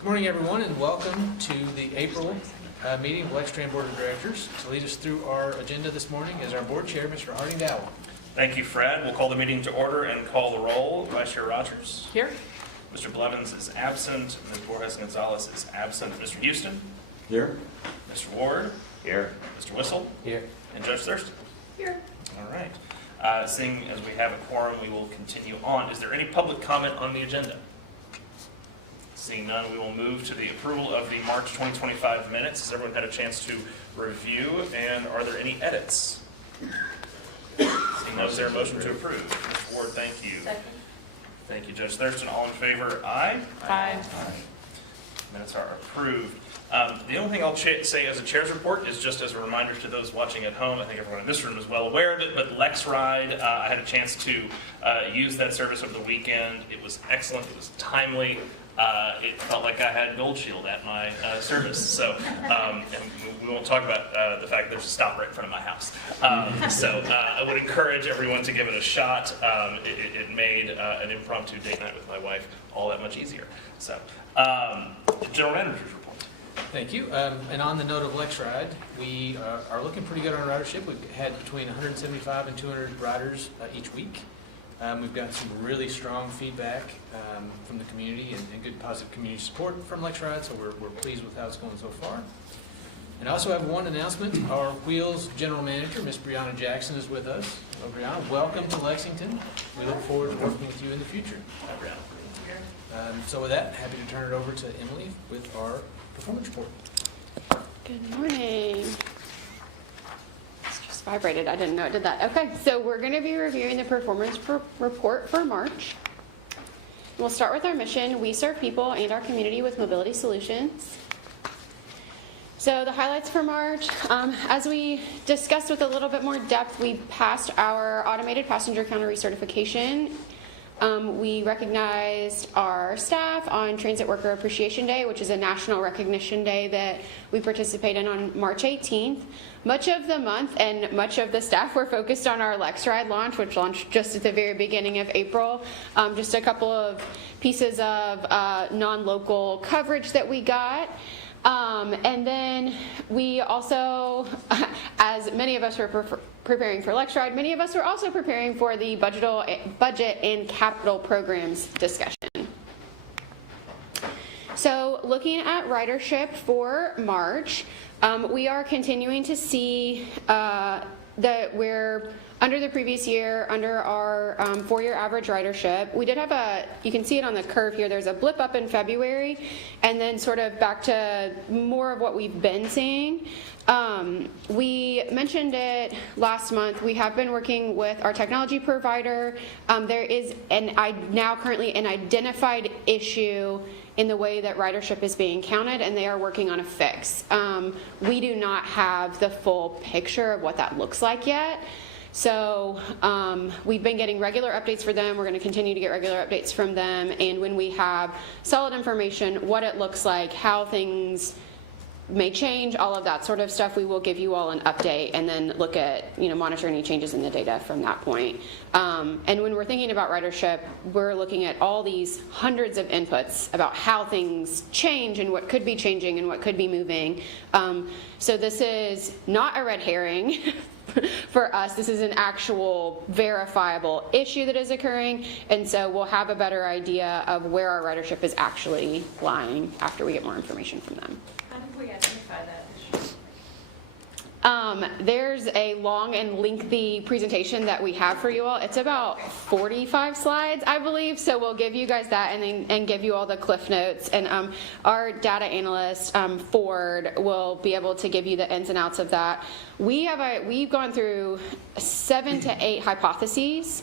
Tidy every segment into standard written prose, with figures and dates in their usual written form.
Good morning, everyone, and welcome to the April meeting of Lextran Board of Directors. To lead us through our agenda this morning is our Board Chair, Mr. Harding Dowell. Thank you, Fred. We'll call the meeting to order and call the roll. Vice Chair Rogers. Here. Mr. Blevins is absent. Ms. Borges-Gonzalez is absent. Mr. Houston. Here. Mr. Ward. Here. Mr. Whistle. Here. And Judge Thurston. Here. All right. Seeing as we have a quorum, we will continue on. Is there any public comment on the agenda? Seeing none, we will move to the approval of the March 2025 minutes. Has everyone had a chance to review? And are there any edits? Seeing none, is there a motion to approve? Mr. Ward, thank you. Second. Thank you, Judge Thurston. All in favor, aye? Aye. Minutes are approved. The only thing I'll say as a chair's report is just as a reminder to those watching at home, I think everyone in this room is well aware of it, but Lextran, I had a chance to use that service over the weekend. It was excellent. It was timely. It felt like I had Gold Shield at my service. So, and we won't talk about the fact that there's a stop right in front of my house. So I would encourage everyone to give it a shot. It made an impromptu date night with my wife all that much easier. So, General Manager's report. Thank you. And on the note of Lexride, we are looking pretty good on ridership. We've had between 175 and 200 riders each week. We've got some really strong feedback from the community and good positive community support from Lexride, so we're pleased with how it's going so far. And I also have one announcement. Our Wheels General Manager, Ms. Brianna Jackson, is with us. Hello, Brianna. Welcome to Lexington. We look forward to working with you in the future. Hi, Brianna. So with that, happy to turn it over to Emily with our performance report. Good morning. It's just vibrated. I didn't know it did that. Okay, so we're going to be reviewing the performance report for March. We'll start with our mission. We serve people and our community with mobility solutions. So the highlights for March, as we discussed with a little bit more depth, we passed our automated passenger counter recertification. We recognized our staff on Transit Worker Appreciation Day, which is a national recognition day that we participate in on March 18th. Much of the month and much of the staff were focused on our Lexride launch, which launched just at the very beginning of April. Just a couple of pieces of non-local coverage that we got. And then we also, as many of us were preparing for Lexride, many of us were also preparing for the budget and capital programs discussion. So looking at ridership for March, we are continuing to see that we're under the previous year, under our 4-year average ridership. We did have you can see it on the curve here, there's a blip up in February, and then sort of back to more of what we've been seeing. We mentioned it last month. We have been working with our technology provider. There is now currently an identified issue in the way that ridership is being counted, and they are working on a fix. We do not have the full picture of what that looks like yet. So we've been getting regular updates for them. We're going to continue to get regular updates from them. And when we have solid information, what it looks like, how things may change, all of that sort of stuff, we will give you all an update and then look at, monitor any changes in the data from that point. And when we're thinking about ridership, we're looking at all these hundreds of inputs about how things change and what could be changing and what could be moving. So this is not a red herring. For us, this is an actual verifiable issue that is occurring, and so we'll have a better idea of where our ridership is actually lying after we get more information from them. How did we identify that issue? There's a long and lengthy presentation that we have for you all. It's about 45 slides, I believe, so we'll give you guys that and give you all the cliff notes. And our data analyst, Ford, will be able to give you the ins and outs of that. We've gone through 7 to 8 hypotheses.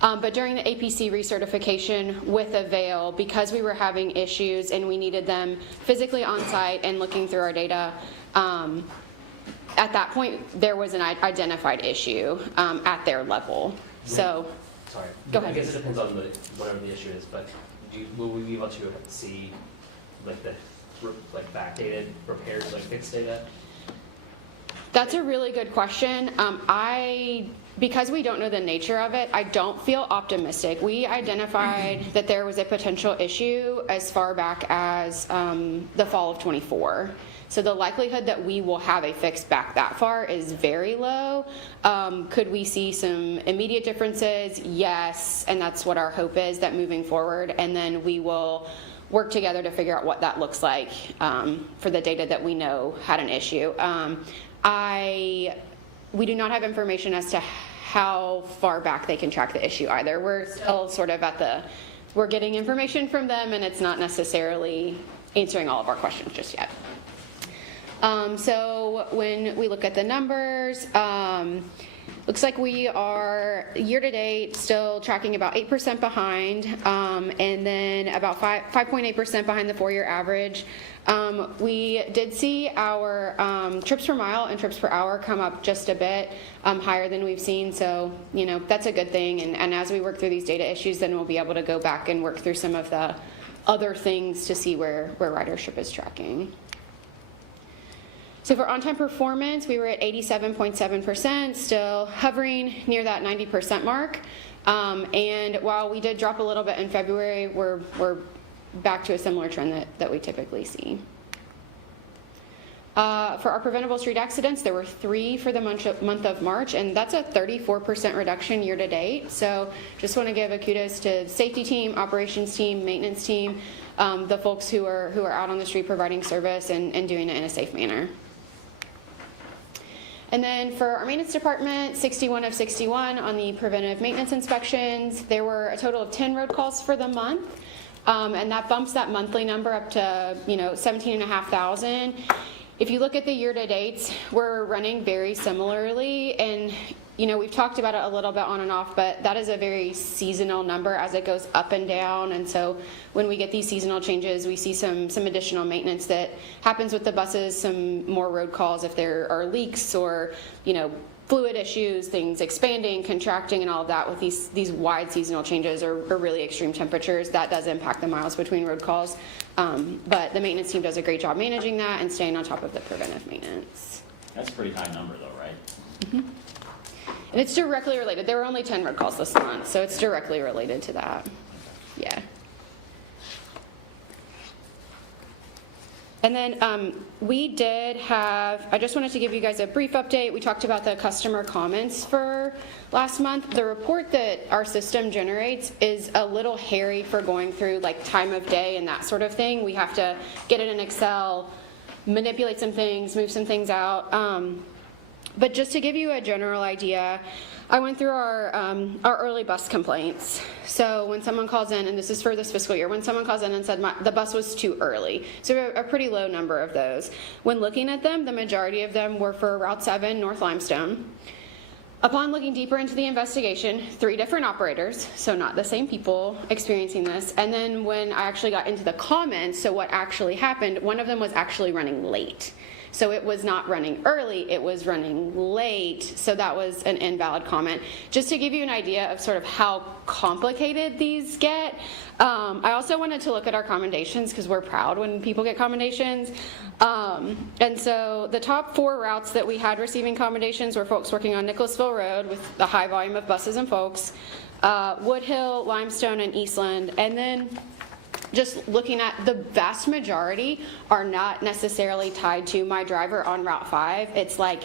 But during the APC recertification with Avail, because we were having issues and we needed them physically on site and looking through our data, at that point there was an identified issue at their level. So, sorry, go ahead. I guess it depends on whatever the issue is, but will we be able to see the backdated, repaired, fixed data? That's a really good question. I because we don't know the nature of it, I don't feel optimistic. We identified that there was a potential issue as far back as the fall of 24. So the likelihood that we will have a fix back that far is very low. Could we see some immediate differences? Yes, and that's what our hope is, that moving forward, and then we will work together to figure out what that looks like for the data that we know had an issue. We do not have information as to how far back they can track the issue either. We're still sort of we're getting information from them, and it's not necessarily answering all of our questions just yet. So when we look at the numbers, looks like we are year-to-date still tracking about 8% behind, and then about 5.8% behind the 4-year average. We did see our trips per mile and trips per hour come up just a bit higher than we've seen, so that's a good thing. And as we work through these data issues, then we'll be able to go back and work through some of the other things to see where ridership is tracking. So for on-time performance, we were at 87.7%, still hovering near that 90% mark. And while we did drop a little bit in February, we're back to a similar trend that we typically see. For our preventable street accidents, there were 3 for the month of March, and that's a 34% reduction year to date. So just want to give a kudos to safety team, operations team, maintenance team, the folks who are out on the street providing service and doing it in a safe manner. And then for our maintenance department, 61 of 61 on the preventive maintenance inspections. There were a total of 10 road calls for the month, and that bumps that monthly number up to 17,500. If you look at the year-to-dates, we're running very similarly, and we've talked about it a little bit on and off, but that is a very seasonal number as it goes up and down. And so when we get these seasonal changes, we see some additional maintenance that happens with the buses, some more road calls if there are leaks or fluid issues, things expanding, contracting, and all of that. With these wide seasonal changes or really extreme temperatures, that does impact the miles between road calls. But the maintenance team does a great job managing that and staying on top of the preventive maintenance. That's a pretty high number though, right? Mm-hmm. And it's directly related. There were only 10 road calls this month, so it's directly related to that. Yeah. And then we did have, I just wanted to give you guys a brief update. We talked about the customer comments for last month. The report that our system generates is a little hairy for going through like time of day and that sort of thing. We have to get it in Excel, manipulate some things, move some things out. But just to give you a general idea, I went through our early bus complaints. So when someone calls in, and this is for this fiscal year, when someone calls in and said the bus was too early, so a pretty low number of those. When looking at them, the majority of them were for Route 7 North Limestone. Upon looking deeper into the investigation, 3 different operators, so not the same people experiencing this. And then when I actually got into the comments, so what actually happened, one of them was actually running late. So it was not running early, it was running late. So that was an invalid comment. Just to give you an idea of sort of how complicated these get, I also wanted to look at our commendations because we're proud when people get commendations. And so the top 4 routes that we had receiving commendations were folks working on Nicholasville Road with the high volume of buses and folks, Woodhill, Limestone, and Eastland. And then just looking at the vast majority are not necessarily tied to my driver on Route 5. It's like,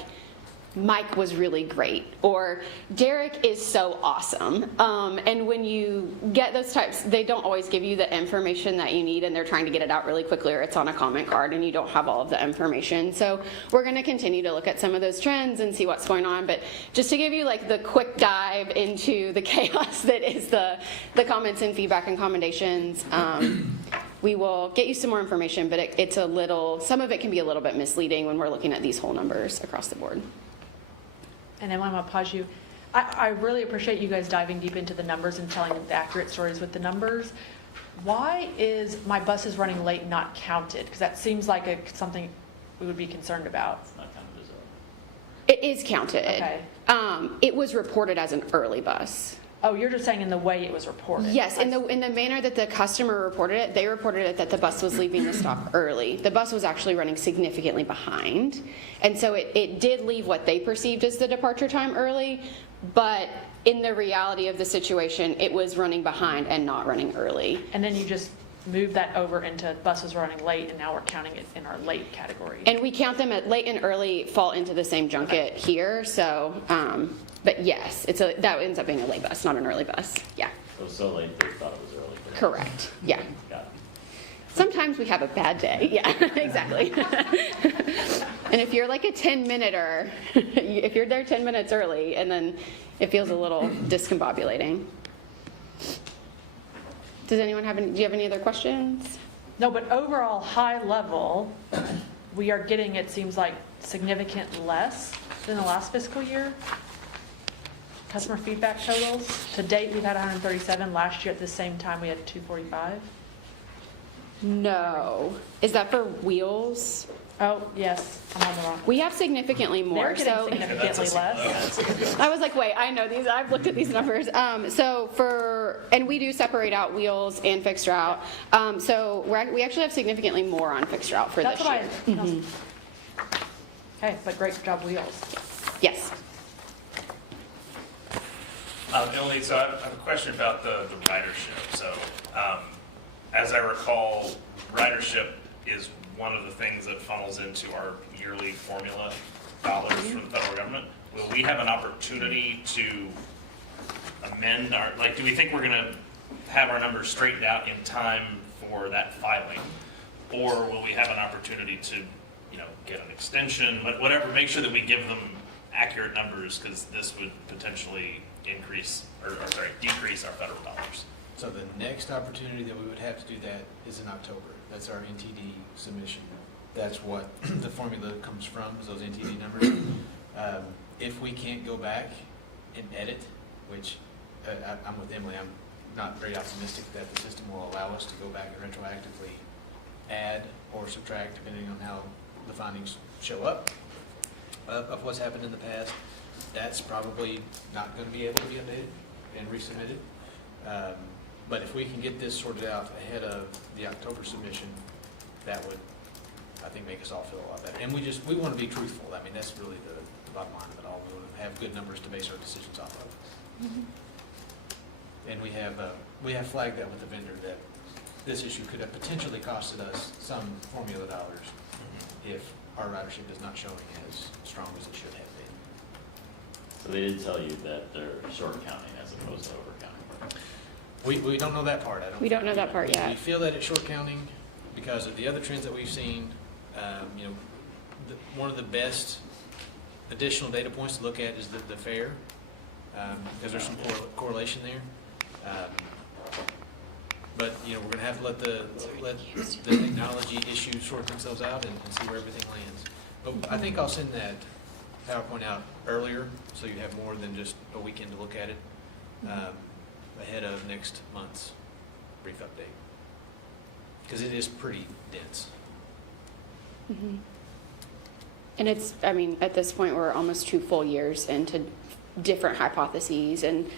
Mike was really great, or Derek is so awesome. And when you get those types, they don't always give you the information that you need, and they're trying to get it out really quickly, or it's on a comment card and you don't have all of the information. So we're going to continue to look at some of those trends and see what's going on. But just to give you like the quick dive into the chaos that is the comments and feedback and commendations, we will get you some more information, but it's a little, some of it can be a little bit misleading when we're looking at these whole numbers across the board. And then I'm going to pause you. I really appreciate you guys diving deep into the numbers and telling the accurate stories with the numbers. Why is my buses running late not counted? Because that seems like something we would be concerned about. It's not counted as It is counted. Okay. It was reported as an early bus. Oh, you're just saying in the way it was reported. Yes, in the manner that the customer reported it, they reported it that the bus was leaving the stop early. The bus was actually running significantly behind, and so it did leave what they perceived as the departure time early, but in the reality of the situation, it was running behind and not running early. And then you just move that over into buses running late, and now we're counting it in our late category. And we count them at late and early fall into the same junket here, so, but yes, that ends up being a late bus, not an early bus, yeah. It was so late, they thought it was early. Correct, yeah. Got it. Sometimes we have a bad day, yeah, exactly. And if you're like a 10-minuter, if you're there 10 minutes early, and then it feels a little discombobulating. Does anyone do you have any other questions? No, but overall, high level, we are getting, it seems like, significant less than the last fiscal year. Customer feedback totals, to date, we've had 137. Last year at the same time, we had 245. No. Is that for wheels? Oh, yes, I'm on the wrong. We have significantly more, They're getting significantly less. I was like, wait, I know these, I've looked at these numbers. And we do separate out wheels and fixed route. So we actually have significantly more on fixed route for That's this what year. Okay, but great job, Wheels. Yes. Emily, so I have a question about the ridership. So, as I recall, ridership is one of the things that funnels into our yearly formula dollars from the federal government. Will we have an opportunity to amend our, like, do we think we're going to have our numbers straightened out in time for that filing? Or will we have an opportunity to, get an extension, whatever, make sure that we give them accurate numbers, because this would potentially decrease our federal dollars. So the next opportunity that we would have to do that is in October. That's our NTD submission. That's what the formula comes from, is those NTD numbers. If we can't go back and edit, which I'm with Emily, I'm not very optimistic that the system will allow us to go back and retroactively add or subtract, depending on how the findings show up of what's happened in the past. That's probably not going to be able to be updated and resubmitted. But if we can get this sorted out ahead of the October submission, that would, I think, make us all feel a lot better. And we want to be truthful. I mean, that's really the bottom line of it all. We want to have good numbers to base our decisions off of. Mm-hmm. And we have flagged that with the vendor, that this issue could have potentially costed us some formula dollars if our ridership is not showing as strong as it should have been. So they did tell you that they're short counting as opposed to over counting. We don't know that part. We don't know that part yet. We feel that it's short counting because of the other trends that we've seen. One of the best additional data points to look at is the fare, because there's some correlation there. But we're going to have to let the technology issues sort themselves out and see where everything lands. But I think I'll send that PowerPoint out earlier, so you have more than just a weekend to look at it, ahead of next month's brief update, because it is pretty dense. Mm-hmm. And at this point, we're almost 2 full years into different hypotheses. And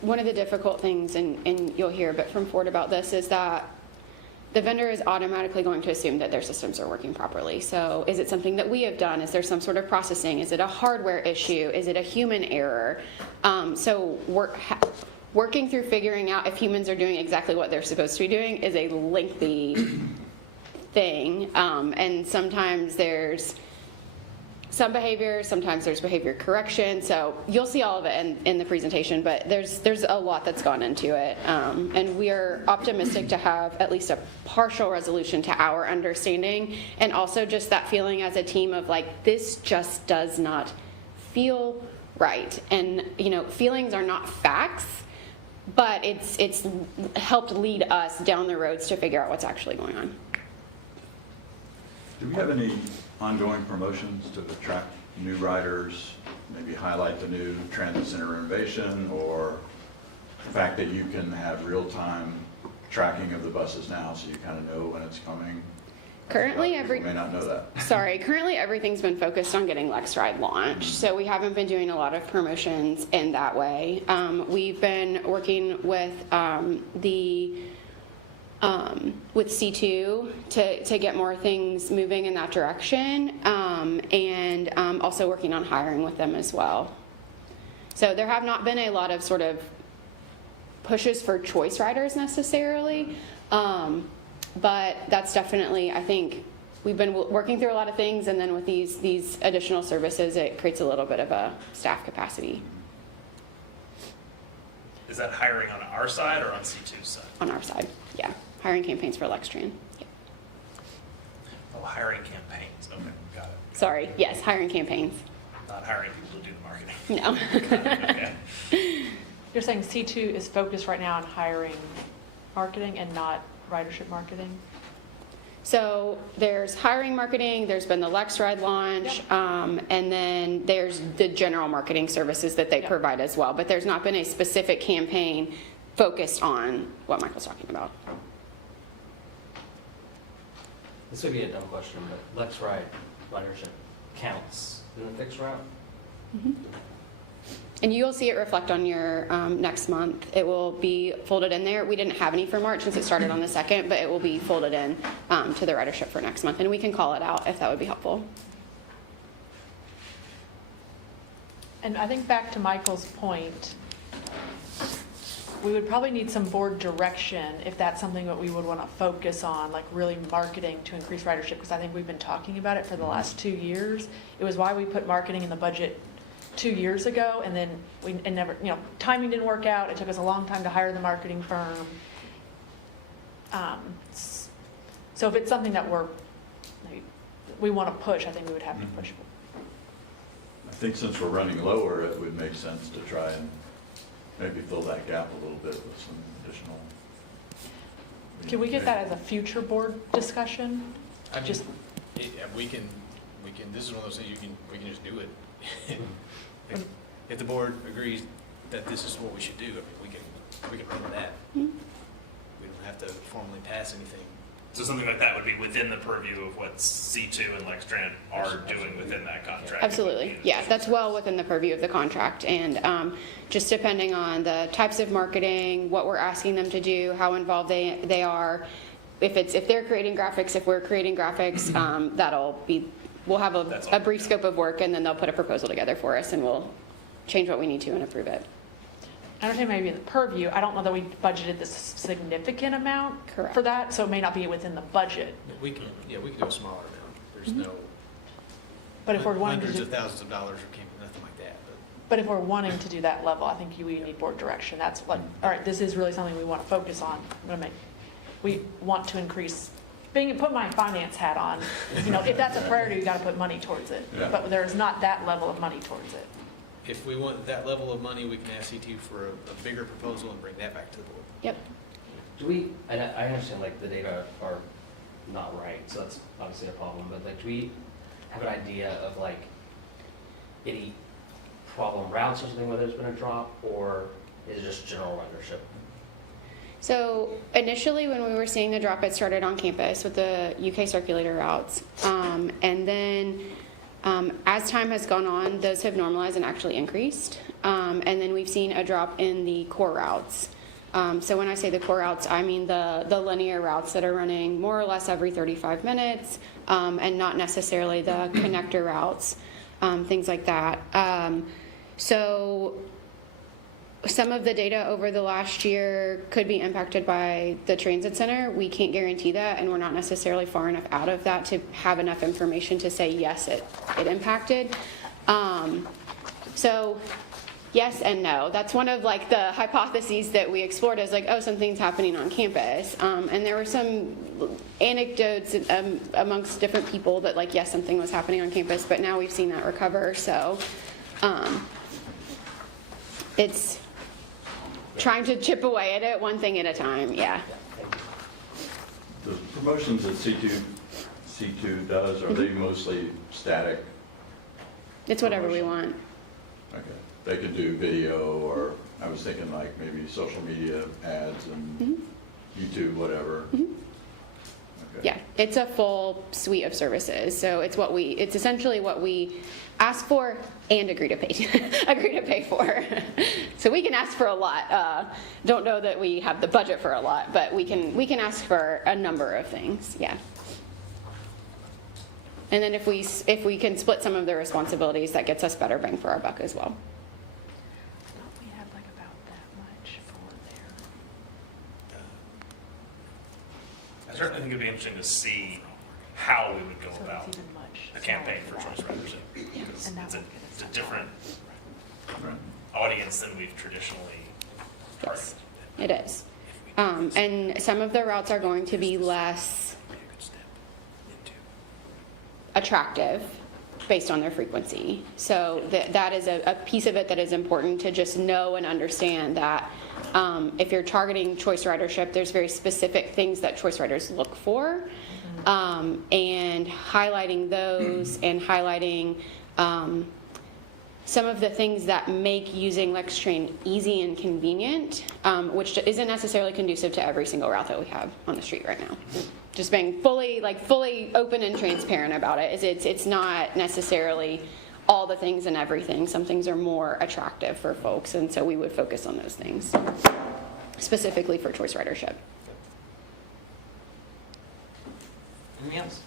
one of the difficult things, and you'll hear a bit from Ford about this, is that the vendor is automatically going to assume that their systems are working properly. So is it something that we have done? Is there some sort of processing? Is it a hardware issue? Is it a human error? So working through figuring out if humans are doing exactly what they're supposed to be doing is a lengthy thing. And sometimes there's some behavior, sometimes there's behavior correction. So you'll see all of it in the presentation, but there's a lot that's gone into it. And we are optimistic to have at least a partial resolution to our understanding, and also just that feeling as a team of like, this just does not feel right. And feelings are not facts, but it's helped lead us down the roads to figure out what's actually going on. Do we have any ongoing promotions to attract new riders, maybe highlight the new transit center innovation, or the fact that you can have real-time tracking of the buses now, so you kind of know when it's coming? Currently, People may not know that. Currently everything's been focused on getting Lextran launched, so we haven't been doing a lot of promotions in that way. We've been working with with C2 to get more things moving in that direction, and also working on hiring with them as well. So there have not been a lot of sort of pushes for choice riders necessarily, but that's definitely, I think, we've been working through a lot of things, and then with these additional services, it creates a little bit of a staff capacity Is that hiring on our side or on C2's side? on our side. Yeah, hiring campaigns for Lextran. Yeah. Oh, hiring campaigns. Okay, got it. Sorry, yes, hiring campaigns. Not hiring people to do the marketing. No. Got it, okay. You're saying C2 is focused right now on hiring marketing and not ridership marketing? So there's hiring marketing, there's been the Lextran launch, and then there's the general marketing services that they Yep. provide as well. But there's not been a specific campaign focused on what Michael's talking about. This would be a dumb question, but Lextran ridership counts in the fixed route? And you'll see it reflect on your next month. It will be folded in there. We didn't have any for March since it started on the 2nd, but it will be folded in to the ridership for next month. And we can call it out if that would be helpful. And I think back to Michael's point, we would probably need some board direction if that's something that we would want to focus on, like really marketing to increase ridership, because I think we've been talking about it for the last 2 years. It was why we put marketing in the budget 2 years ago, and then it never, timing didn't work out. It took us a long time to hire the marketing firm. So if it's something that we want to push, I think we would have to push for. I think since we're running lower, it would make sense to try and maybe fill that gap a little bit with some additional. Can we get that as a future board discussion? I mean, Just- yeah, we can, this is one of those things we can just do it. If the board agrees that this is what we should do, I mean, we can run with that. We don't have to formally pass anything. So something like that would be within the purview of what C2 and Lextran are doing within that contract. Absolutely. Yeah, that's well within the purview of the contract. And just depending on the types of marketing, what we're asking them to do, how involved they are, if they're creating graphics, if we're creating graphics, we'll have a brief scope of work, and then they'll put a proposal together for us, and we'll change what we need to and approve it. I understand maybe in the purview. I don't know that we budgeted this significant amount Correct. for that, so it may not be within the budget. We can do a smaller amount. There's no But if we're wanting to hundreds do, of thousands of dollars or nothing like that. but if we're wanting to do that level, I think we need board direction. That's like, all right, this is really something we want to focus on. We want to increase, put my finance hat on. If that's a priority, you got to put money towards it. Yeah. But there's not that level of money towards it. If we want that level of money, we can ask C2 for a bigger proposal and bring that back to the board. Yep. And I understand the data are not right, so that's obviously a problem, but do we have an idea of any problem routes or something where there's been a drop, or is it just general ridership? So initially, when we were seeing the drop, it started on campus with the UK circulator routes. And then as time has gone on, those have normalized and actually increased. And then we've seen a drop in the core routes. So when I say the core routes, I mean the linear routes that are running more or less every 35 minutes, and not necessarily the connector routes, things like that. So some of the data over the last year could be impacted by the transit center. We can't guarantee that, and we're not necessarily far enough out of that to have enough information to say, yes, it impacted. So yes and no. That's one of the hypotheses that we explored as something's happening on campus. And there were some anecdotes amongst different people that yes, something was happening on campus, but now we've seen that recover. So it's trying to chip away at it one thing at a time. Yeah. The promotions that C2 does, are they mostly static? It's whatever we want. Okay. They could do video, or I was thinking maybe social media ads and YouTube, whatever. Okay. Yeah, it's a full suite of services. So it's essentially what we ask for and agree to pay for. So we can ask for a lot. Don't know that we have the budget for a lot, but we can ask for a number of things. Yeah. And then if we can split some of the responsibilities, that gets us better bang for our buck as well. certainly think it'd be interesting to see how we would go So about it's even much a campaign smaller for that. choice ridership. Because And that it's won't get us a that different Right. audience than we've traditionally targeted. It is. And some of the routes are going to be less attractive based on their frequency. So that is a piece of it that is important to just know and understand that if you're targeting choice ridership, there's very specific things that choice riders look for, and highlighting those and highlighting some of the things that make using Lextran easy and convenient, which isn't necessarily conducive to every single route that we have on the street right now. Just being fully open and transparent about it. It's not necessarily all the things and everything. Some things are more attractive for folks, and so we would focus on those things, specifically for choice ridership. Anything else?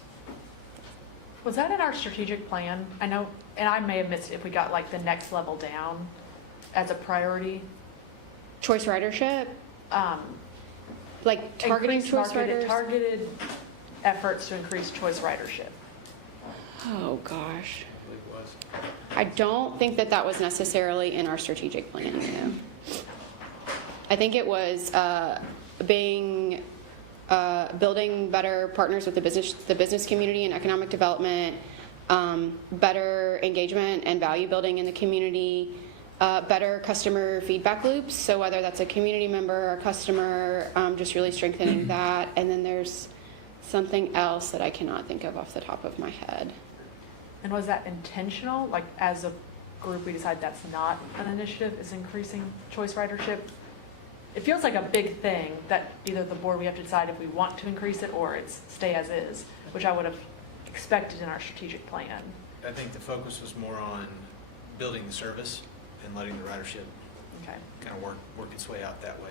Was that in our strategic plan? I know, and I may have missed it if we got like the next level down as a priority. Choice ridership, like targeting Increase choice riders. targeted efforts to increase choice ridership. Oh gosh, I believe it was. I don't think that was necessarily in our strategic plan. No. I think it was building better partners with the business community and economic development, better engagement and value building in the community, better customer feedback loops. So whether that's a community member or a customer, just really strengthening that. And then there's something else that I cannot think of off the top of my head. And was that intentional? Like as a group, we decide that's not an initiative, is increasing choice ridership? It feels like a big thing that either the board, we have to decide if we want to increase it or it's stay as is, which I would have expected in our strategic plan. I think the focus was more on building the service and letting the ridership Okay. kind of work its way out that way.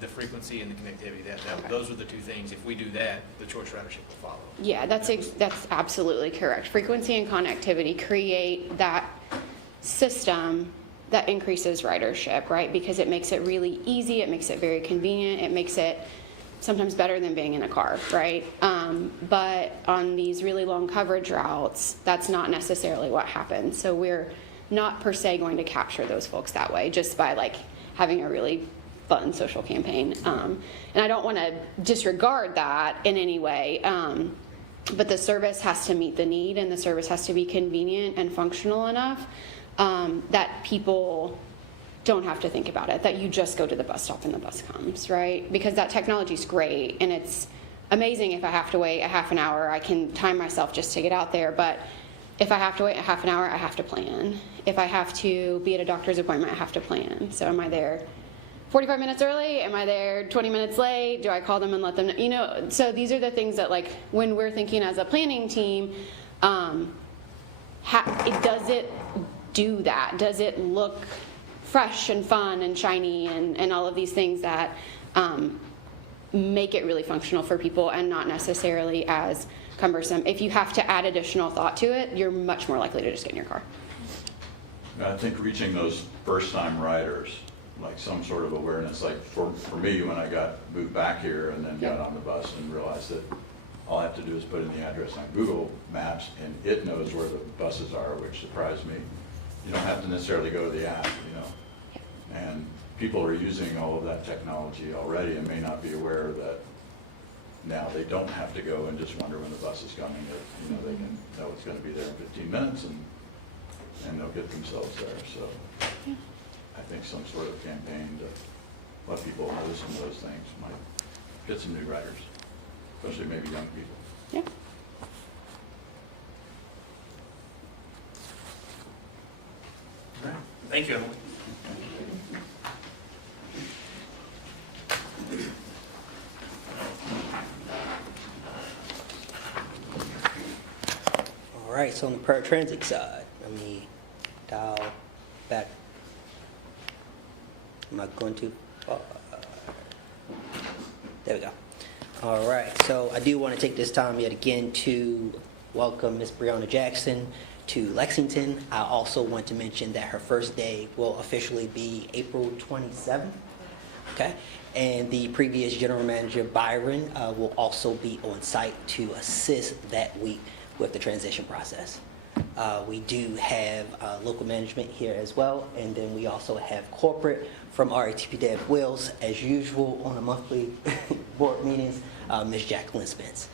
The frequency and the connectivity, Okay. those are the two things. If we do that, the choice ridership will follow. Yeah, that's absolutely correct. Frequency and connectivity create that system that increases ridership, right? Because it makes it really easy, it makes it very convenient, it makes it sometimes better than being in a car, right? But on these really long coverage routes, that's not necessarily what happens. So we're not per se going to capture those folks that way just by like having a really fun social campaign. And I don't want to disregard that in any way. But the service has to meet the need, and the service has to be convenient and functional enough that people don't have to think about it, that you just go to the bus stop and the bus comes, right? Because that technology is great, and it's amazing. If I have to wait a half an hour, I can time myself just to get out there. But if I have to wait a half an hour, I have to plan. If I have to be at a doctor's appointment, I have to plan. So am I there 45 minutes early? Am I there 20 minutes late? Do I call them and let them know? You know, so these are the things that, like, when we're thinking as a planning team, does it do that? Does it look fresh and fun and shiny and all of these things that make it really functional for people and not necessarily as cumbersome? If you have to add additional thought to it, you're much more likely to just get in your car. I think reaching those first-time riders, like some sort of awareness, like for me, when I got moved back here and then got on the bus and realized that all I have to do is put in the address on Google Maps and it knows where the buses are, which surprised me. You don't have to necessarily go to the app, you know. And people are using all of that technology already and may not be aware that now they don't have to go and just wonder when the bus is coming. That, you know, they can know it's going to be there in 15 minutes and they'll get themselves there. So I think some sort of campaign to let people know some of those things might get some new riders, especially maybe young people. Yeah. Thank you, Emily. All right, so on the paratransit side, let me dial back. Am I going to? There we go. All right, so I do want to take this time yet again to welcome Ms. Breonna Jackson to Lexington. I also want to mention that her first day will officially be April 27th. Okay? And the previous general manager, Byron, will also be on site to assist that week with the transition process. We do have local management here as well, and then we also have corporate from RATP Dev Wills, as usual on a monthly board meetings, Ms. Jacqueline Spence.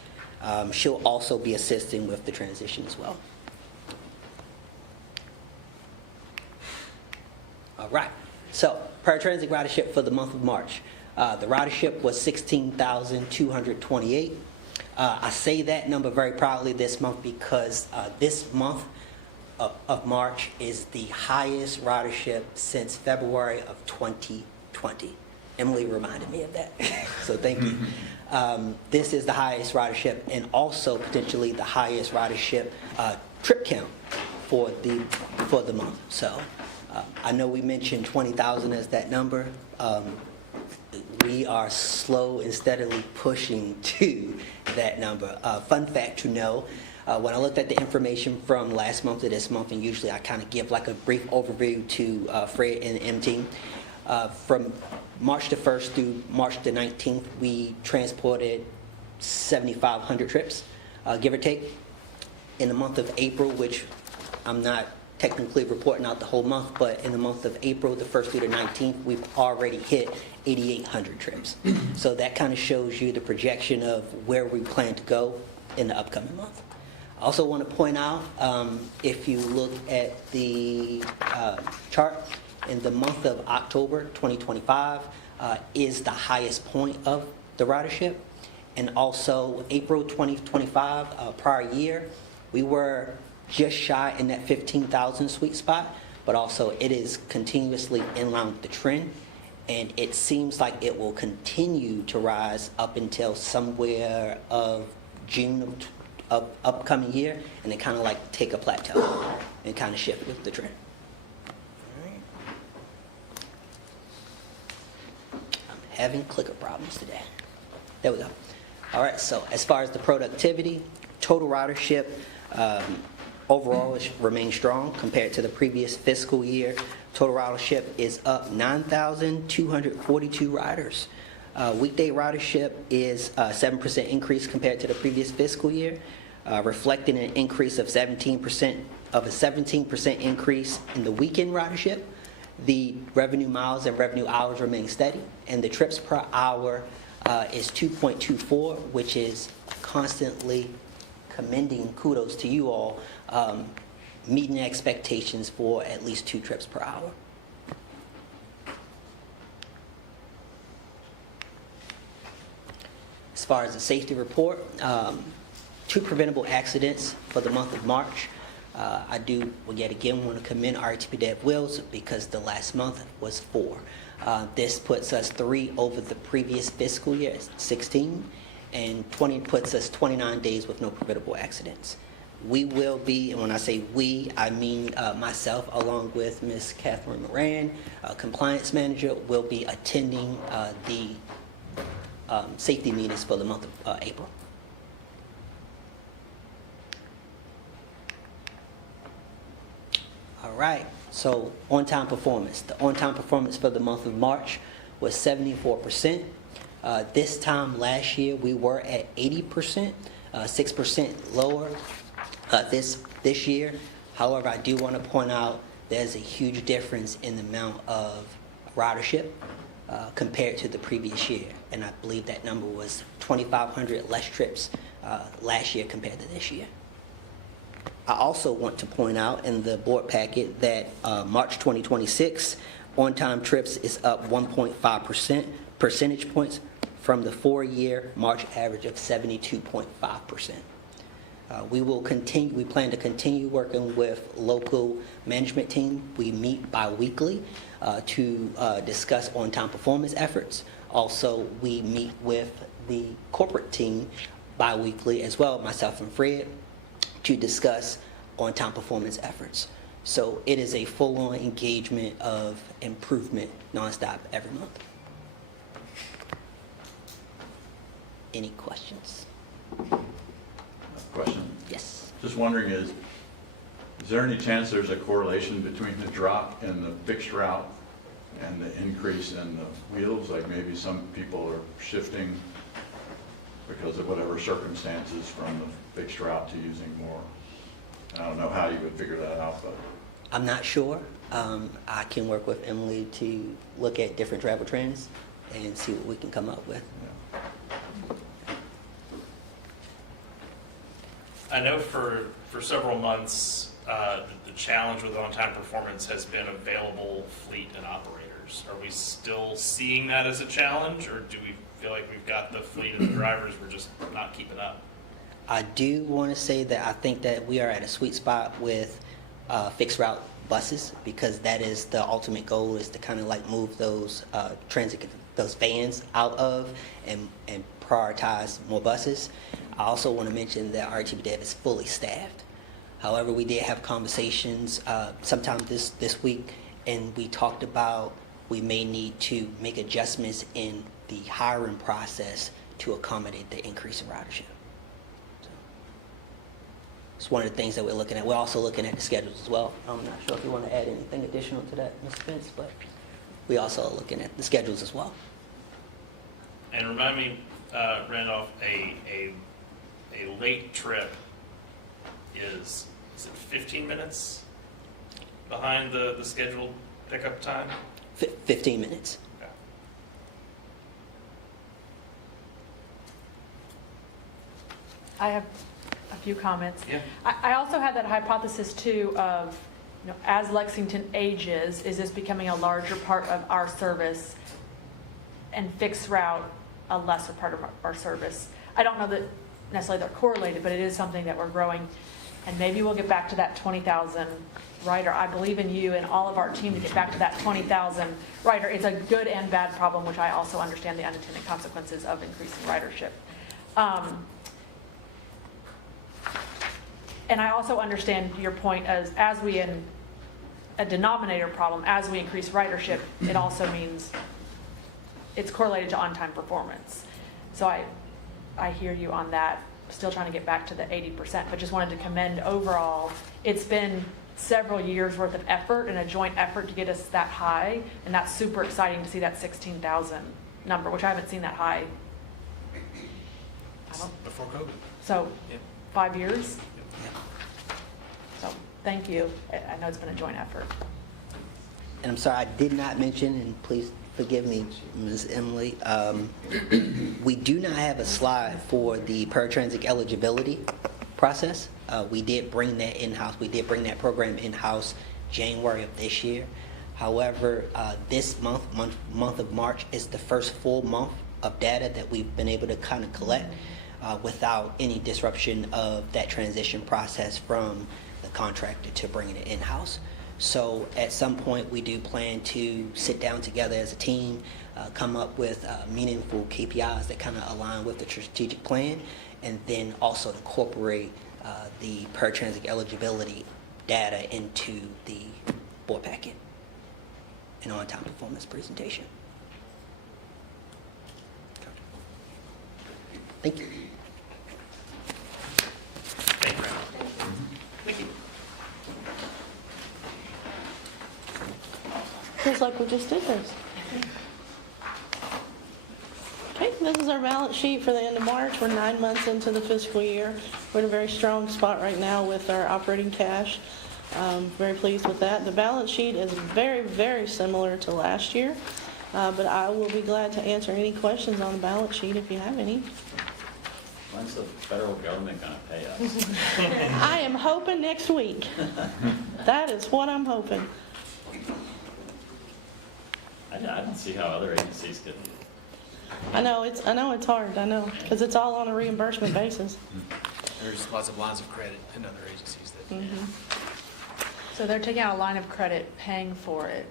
She'll also be assisting with the transition as well. All right, so paratransit ridership for the month of March. The ridership was 16,228. I say that number very proudly this month because this month of March is the highest ridership since February of 2020. Emily reminded me of that, so thank you. This is the highest ridership and also potentially the highest ridership trip count for the month. So I know we mentioned 20,000 as that number. We are slow and steadily pushing to that number. Fun fact to know, when I looked at the information from last month to this month, and usually I kind of give like a brief overview to Fred and the M team, from March the 1st through March the 19th, we transported 7,500 trips, give or take. In the month of April, which I'm not technically reporting out the whole month, but in the month of April, the 1st through the 19th, we've already hit 8,800 trips. So that kind of shows you the projection of where we plan to go in the upcoming month. I also want to point out, if you look at the chart, in the month of October 2025 is the highest point of the ridership. And also April 2025, prior year, we were just shy in that 15,000 sweet spot, but also it is continuously in line with the trend. And it seems like it will continue to rise up until somewhere of June of upcoming year, and then kind of like take a plateau and kind of shift with the trend. I'm having clicker problems today. There we go. All right, so as far as the productivity, total ridership overall remains strong compared to the previous fiscal year. Total ridership is up 9,242 riders. Weekday ridership is a 7% increase compared to the previous fiscal year, reflecting an increase of 17% increase in the weekend ridership. The revenue miles and revenue hours remain steady, and the trips per hour is 2.24, which is constantly commending kudos to you all, meeting expectations for at least 2 trips per hour. As far as the safety report, 2 preventable accidents for the month of March. I do, yet again, want to commend RATP Dev Wills because the last month was 4. This puts us 3 over the previous fiscal year, 16, and 20 puts us 29 days with no preventable accidents. We will be, and when I say we, I mean myself along with Ms. Catherine Moran, compliance manager, will be attending the safety meetings for the month of April. All right, so on-time performance. The on-time performance for the month of March was 74%. This time last year, we were at 80%, 6% lower this year. However, I do want to point out there's a huge difference in the amount of ridership compared to the previous year. And I believe that number was 2,500 less trips last year compared to this year. I also want to point out in the board packet that March 2026 on-time trips is up 1.5 percentage points from the 4-year March average of 72.5%. We plan to continue working with local management team. We meet bi-weekly to discuss on-time performance efforts. Also, we meet with the corporate team bi-weekly as well, myself and Fred, to discuss on-time performance efforts. So it is a full-on engagement of improvement nonstop every month. Any questions? Question? Yes. Just wondering, is there any chance there's a correlation between the drop in the fixed route and the increase in the wheels, like maybe some people are shifting because of whatever circumstances from the fixed route to using more. I don't know how you would figure that out, but I'm not sure. I can work with Emily to look at different travel trends and see what we can come up with. I know for several months, the challenge with on-time performance has been available fleet and operators. Are we still seeing that as a challenge, or do we feel like we've got the fleet and the drivers, we're just not keeping up? I do want to say that I think that we are at a sweet spot with fixed route buses, because that is the ultimate goal, is to kind of like move those those vans out of and prioritize more buses. I also want to mention that RTB Dev is fully staffed. However, we did have conversations sometime this week, and we talked about we may need to make adjustments in the hiring process to accommodate the increase in ridership. So, it's one of the things that we're looking at. We're also looking at the schedules as well. I'm not sure if you want to add anything additional to that, Mr. Spence, but we also are looking at the schedules as well. And remind me, Randolph, a late trip is it 15 minutes behind the scheduled pickup time? 15 minutes. Okay. I have a few comments. Yeah. I also had that hypothesis too of, as Lexington ages, is this becoming a larger part of our service and fixed route a lesser part of our service? I don't know that necessarily they're correlated, but it is something that we're growing. And maybe we'll get back to that 20,000 rider. I believe in you and all of our team to get back to that 20,000 rider. It's a good and bad problem, which I also understand the unintended consequences of increasing ridership. And I also understand your point as we in a denominator problem, as we increase ridership, it also means it's correlated to on-time performance. So I hear you on that. Still trying to get back to the 80%, but just wanted to commend overall. It's been several years worth of effort and a joint effort to get us that high, and that's super exciting to see that 16,000 number, which I haven't seen that high. Before COVID. So Yep. 5 years. Yep. So thank you. I know it's been a joint effort. And I'm sorry, I did not mention, and please forgive me, Ms. Emily, we do not have a slide for the paratransit eligibility process. We did bring that in-house. We did bring that program in-house January of this year. However, this month of March is the first full month of data that we've been able to kind of collect without any disruption of that transition process from the contractor to bringing it in-house. So at some point, we do plan to sit down together as a team, come up with meaningful KPIs that kind of align with the strategic plan, and then also incorporate the paratransit eligibility data into the board packet and on-time performance presentation. Thank you. Thank you, Randolph. Thank you. Feels like we just did this. Okay, this is our balance sheet for the end of March. We're 9 months into the fiscal year. We're in a very strong spot right now with our operating cash. Very pleased with that. The balance sheet is very, very similar to last year, but I will be glad to answer any questions on the balance sheet if you have any. When's the federal government going to pay us? I am hoping next week. That is what I'm hoping. I don't see how other agencies could. I know it's hard. I know, because it's all on a reimbursement basis. There's lots of lines of credit in other agencies that, So they're taking out a line of credit, paying for it.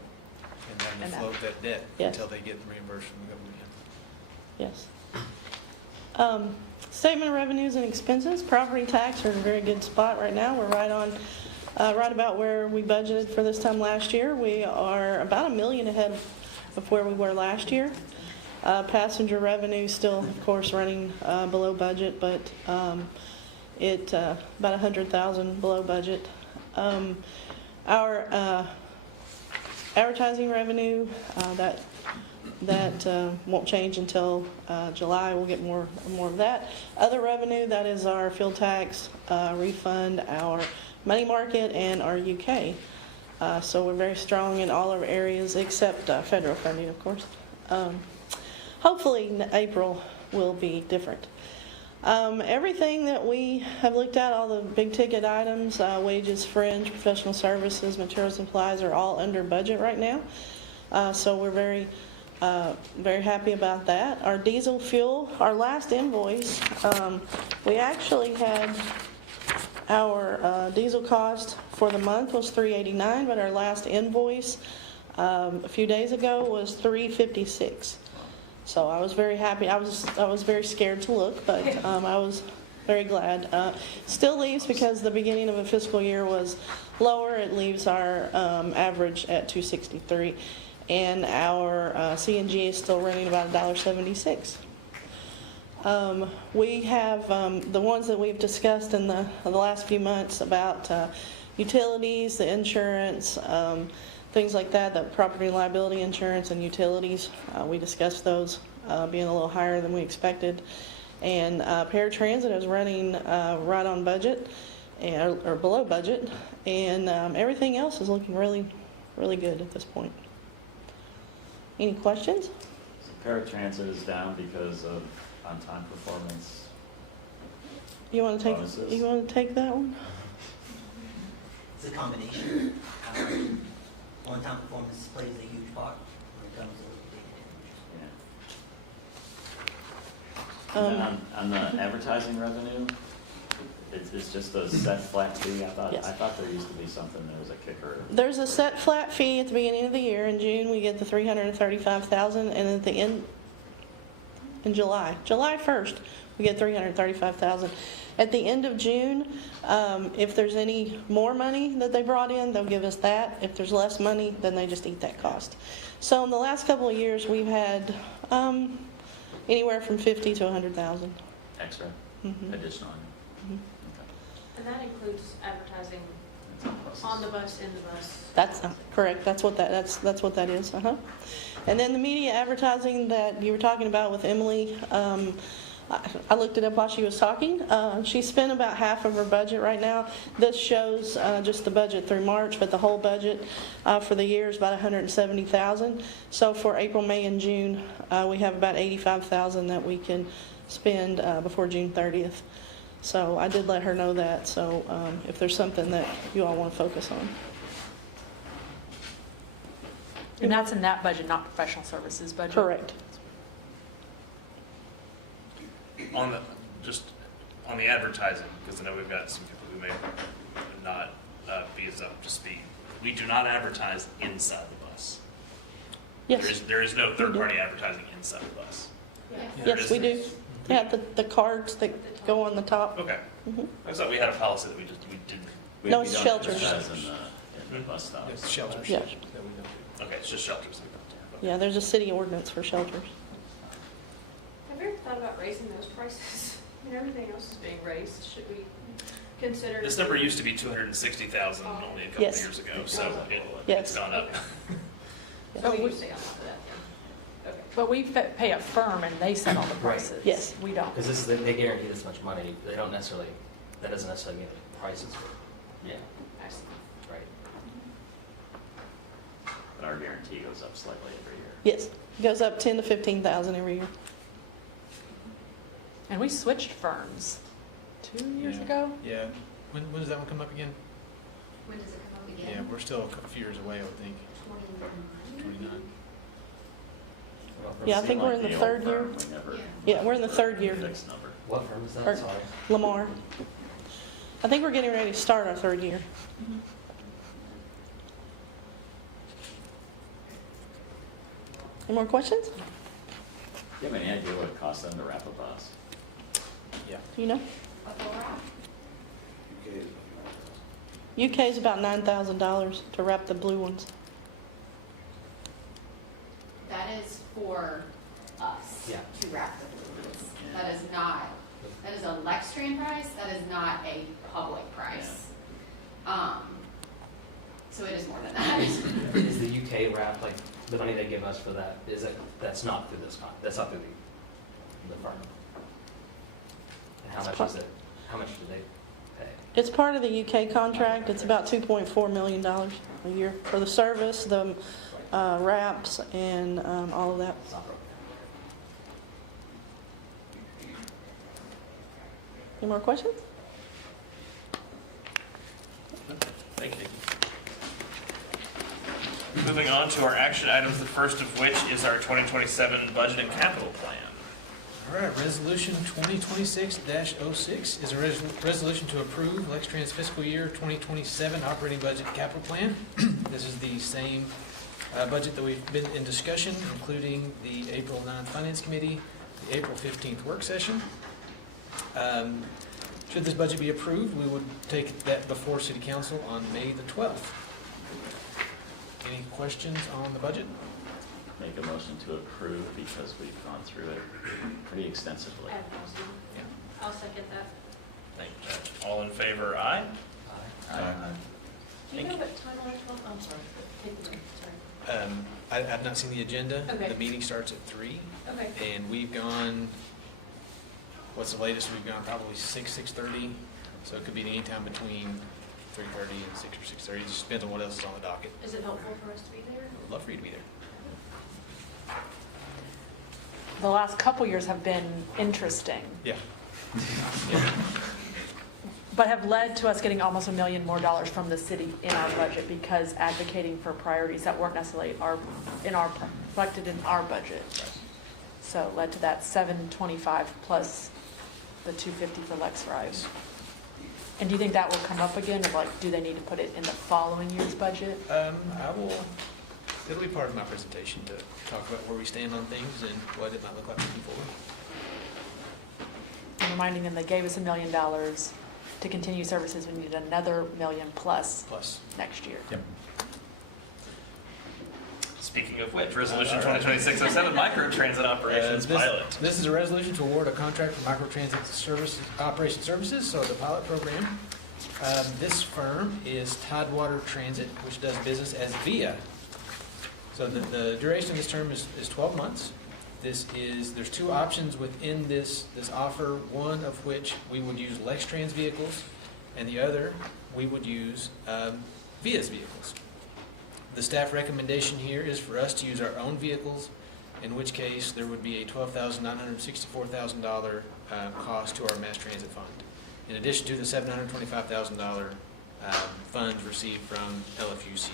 and then And they that- float that debt Yes. until they get reimbursed from the government. Yes. Statement of revenues and expenses. Property tax are in a very good spot right now. We're right about where we budgeted for this time last year. We are about $1 million ahead of where we were last year. Passenger revenue still, of course, running below budget, but it about $100,000 below budget. Our Advertising revenue, that won't change until July. We'll get more of that. Other revenue, that is our field tax refund, our money market, and our UK. So we're very strong in all our areas except federal funding, of course. Hopefully April will be different. Everything that we have looked at, all the big ticket items, wages, fringe, professional services, materials and supplies are all under budget right now. So we're very happy about that. Our diesel fuel, our last invoice, we actually had our diesel cost for the month was $3.89, but our last invoice a few days ago was $3.56. So I was very happy. I was very scared to look, but I was very glad. Still leaves, because the beginning of a fiscal year was lower, it leaves our average at $2.63, and our CNG is still running about $1.76. We have the ones that we've discussed in the last few months about utilities, the insurance, things like that, the property and liability insurance and utilities. We discussed those being a little higher than we expected. And paratransit is running right on budget, or below budget. And everything else is looking really, really good at this point. Any questions? So paratransit is down because of on-time performance. You want to take Bonuses. You want to take that one? It's a combination. On-time performance plays a huge part when it comes to Yeah. And then on the advertising revenue, it's just a set flat fee. I Yes. thought there used to be something, there was a kicker. There's a set flat fee at the beginning of the year. In June, we get the $335,000, and at the end, in July 1st, we get $335,000. At the end of June, if there's any more money that they brought in, they'll give us that. If there's less money, then they just eat that cost. So in the last couple of years, we've had anywhere from $50,000 to $100,000. Extra, Mhm. additional. And that includes advertising on the bus, in the bus? That's correct. That's what that is. And then the media advertising that you were talking about with Emily, I looked it up while she was talking. She spent about half of her budget right now. This shows just the budget through March, but the whole budget for the year is about $170,000. So for April, May, and June, we have about $85,000 that we can spend before June 30th. So I did let her know that. So if there's something that you all want to focus on. And that's in that budget, not professional services budget? Correct. On the advertising, because I know we've got some people who may not be as up to speed. We do not advertise inside the bus. Yes. There is no third-party advertising inside the bus. Yes, we do. Yeah, the cards that go on the top. Okay. Mhm. I thought we had a policy that we didn't. No, it's shelters. Advertise in the bus stops. It's shelters. Yeah. that we don't. Okay, it's just shelters. Yeah, there's a city ordinance for shelters. Have you ever thought about raising those prices? I mean, everything else is being raised. Should we consider? This number used to be 260,000 only a couple Yes. years ago, so Yes. it's gone up. So we can stay on top of that then? Okay. But we pay a firm and they set all the prices. Yes. We don't. Because they guarantee this much money, they don't necessarily, that doesn't necessarily mean the prices are, Yeah, I see. right? but our guarantee goes up slightly every year. Yes, it goes up 10 to 15,000 every year. And we switched firms 2 years Yeah. ago. Yeah. When does that one come up again? When does it come up Yeah, again? we're still a few years away, I would think. 29. Yeah, I think we're in Like the old third year. firm, we never- Yeah, we're in the third year. Fixed number. What firm is Or- that? Sorry. Lamar. I think we're getting ready to start our third year. Any more questions? Do you have any idea what it costs them to wrap a bus? Yeah. Do you know? UK is about $9,000 to wrap the blue ones. That is for us Yeah. to wrap the balloons. That is not, that is a Lextran price, that is not a public price. So it is more than that. Is the UK wrap, like, the money they give us for that, that's not through that's not through the firm? And how much is it? How much do they pay? It's part of the UK contract. It's about $2.4 million a year for the service, the wraps, and all of that. It's not broken. Any more questions? Thank you. Moving on to our action items, the first of which is our 2027 budget and capital plan. All right, Resolution 2026-06 is a resolution to approve Lextran's fiscal year 2027 operating budget and capital plan. This is the same budget that we've been in discussion, including the April 9th Finance Committee, the April 15th work session. Should this budget be approved, we would take that before City Council on May the 12th. Any questions on the budget? Make a motion to approve because we've gone through it pretty extensively. Yeah. I'll second that. Thank you, Judge. All in favor, aye? Aye. Do you know what time on it was? I'm sorry. Take the break, sorry. I've not seen the agenda. Okay. The meeting starts at 3, Okay. and we've gone, what's the latest we've gone? Probably 6:30. So it could be any time between 3:30 and 6 or 6:30. It just depends on what else is on the docket. Is it helpful for us to be there? I'd love for you to be there. The last couple years have been interesting, Yeah. but have led to us getting almost $1 million more from the city in our budget because advocating for priorities that weren't necessarily reflected in our budget. So it led to that 725 plus the 250 for Lextran. And do you think that will come up again, of like, do they need to put it in the following year's budget? It'll be part of my presentation to talk about where we stand on things and what it might look like moving forward. And reminding them they gave us $1 million to continue services, we need another $1 million plus next year. Yep. Speaking of which, Resolution 2026-07, microtransit operations pilot. This is a resolution to award a contract for microtransit operation services, so the pilot program. This firm is Tidewater Transit, which does business as VIA. So the duration of this term is 12 months. There's 2 options within this offer, one of which we would use Lextran's vehicles, and the other we would use VIA's vehicles. The staff recommendation here is for us to use our own vehicles, in which case there would be a $12,964,000 cost to our mass transit fund, in addition to the $725,000 funds received from LFUCG.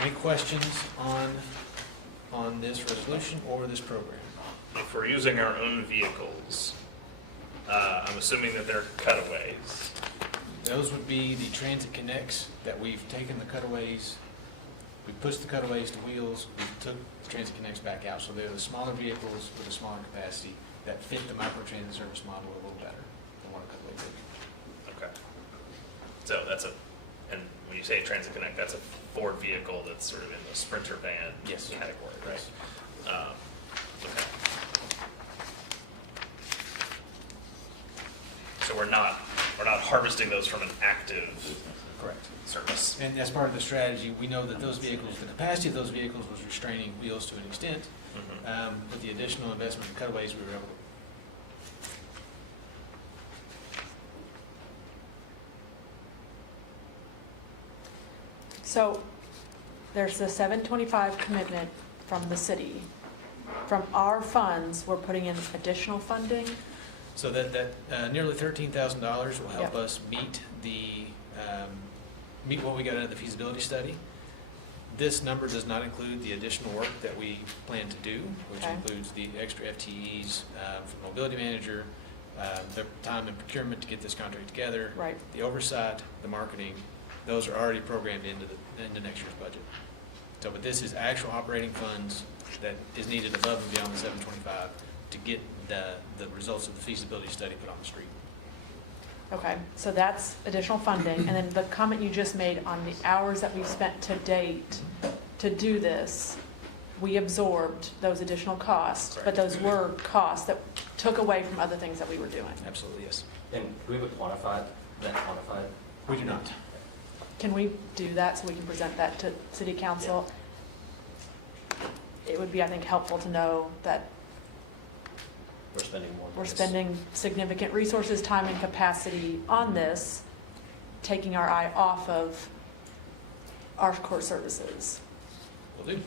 Any questions on this resolution or this program? If we're using our own vehicles, I'm assuming that they're cutaways. Those would be the transit connects that we've taken the cutaways, we pushed the cutaways to wheels, we took the transit connects back out. So they're the smaller vehicles with a smaller capacity that fit the microtransit service model a little better than what a cutaway did. Okay. So and when you say transit connect, that's a Ford vehicle that's sort of in the Sprinter van category, right? Okay. So we're not harvesting those from an active Correct. service. And as part of the strategy, we know that those vehicles, the capacity of those vehicles was restraining wheels to an extent. With the additional investment in cutaways, we were able to. So there's the 725 commitment from the city. From our funds, we're putting in additional funding. So that nearly $13,000 will help Yep. us meet meet what we got out of the feasibility study. This number does not include the additional work that we plan to do, which Okay. includes the extra FTEs from the mobility manager, the time and procurement to get this contract together, Right. the oversight, the marketing. Those are already programmed into next year's budget. So, but this is actual operating funds that is needed above and beyond the 725 to get the results of the feasibility study put on the street. Okay, so that's additional funding. And then the comment you just made on the hours that we've spent to date to do this, we absorbed those additional costs, but Correct. those were costs that took away from other things that we were doing. Absolutely, yes. And do we have a quantified We do not. Can we do that so we can present that to city council? It would be, I think, helpful to know that We're spending more. than we're this. spending significant resources, time, and capacity on this, taking our eye off of our core services. Will do.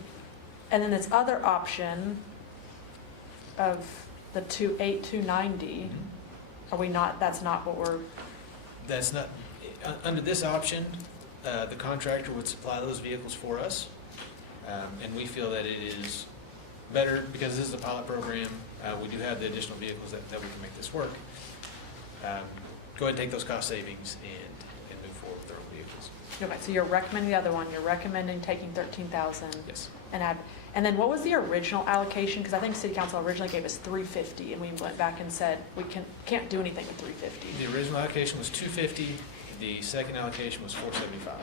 And then this other option of the 290, are we not, that's not what we're, That's not, under this option, the contractor would supply those vehicles for us. And we feel that it is better, because this is a pilot program, we do have the additional vehicles that we can make this work. Go ahead and take those cost savings and move forward with our own vehicles. okay, so you're recommending the other one, you're recommending taking 13,000 Yes. and add, and then what was the original allocation? Because I think city council originally gave us 350, and we went back and said, we can't do anything with 350. The original allocation was 250, the second allocation was 475.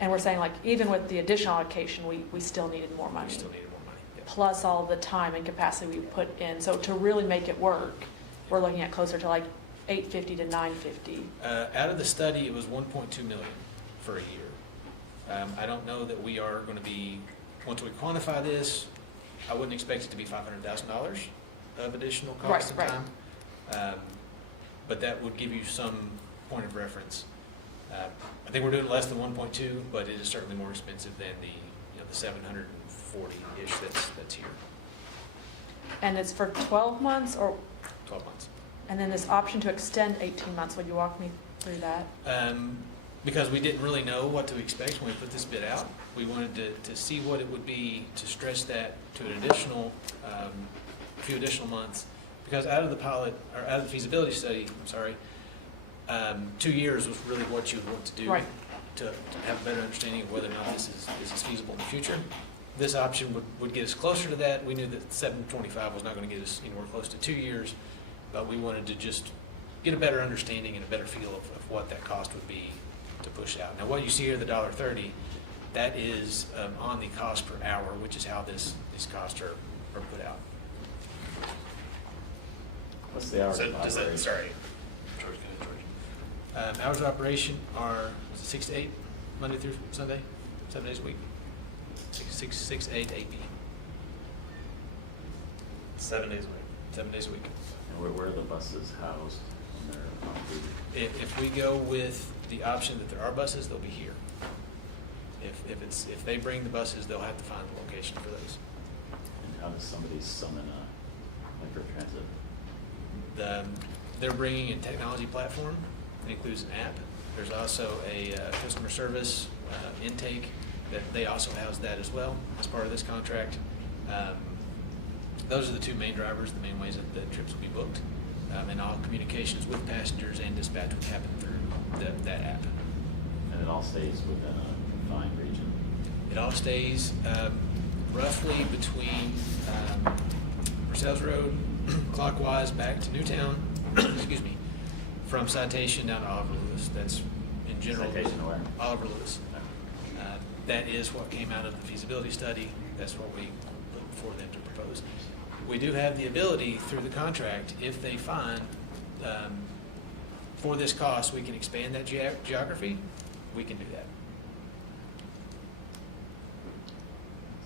And we're saying, like, even with the additional allocation, we still needed more We money. still needed more money. Yes. Plus all the time and capacity we put in. So to really make it work, we're looking at closer to like 850 to 950. Out of the study, it was 1.2 million for a year. I don't know that we are going to be, once we quantify this, I wouldn't expect it to be $500,000 of additional cost and Right, time. But that would give you some point of reference. I think we're doing less than 1.2, but it is certainly more expensive than the 740-ish that's here, And it's for 12 months or, 12 months. and then this option to extend 18 months. Would you walk me through that? Because we didn't really know what to expect when we put this bid out. We wanted to see what it would be to stretch that to an additional, a few additional months. Because out of the pilot, or out of the feasibility study, 2 years was really what you would want to do Right. to have a better understanding of whether or not this is feasible in the future. This option would get us closer to that. We knew that 725 was not going to get us anywhere close to 2 years, but we wanted to just get a better understanding and a better feel of what that cost would be to push out. Now, what you see here, the $1.30, that is on the cost per hour, which is how these costs are put out. What's the hours So of does that, operation? sorry. George, go ahead, George. Hours of operation are 6 to 8, Monday through Sunday, 7 days a week. 6 to 8 p.m. 7 days a week. 7 days a week. And where are the buses housed when they're on duty? If we go with the option that there are buses, they'll be here. If they bring the buses, they'll have to find the location for those. And how does somebody summon a liquor transit? They're bringing a technology platform. It includes an app. There's also a customer service intake that they also house that as well as part of this contract. Those are the two main drivers, the main ways that trips will be booked. And all communications with passengers and dispatch would happen through that app. And it all stays within a confined region? It all stays roughly between Purcell's Road, clockwise back to Newtown, excuse me, from Citation down to Oliver Lewis. That's in general. Citation to where? Oliver Lewis. That is what came out of the feasibility study. That's what we put before them to propose. We do have the ability through the contract, if they find for this cost, we can expand that geography, we can do that.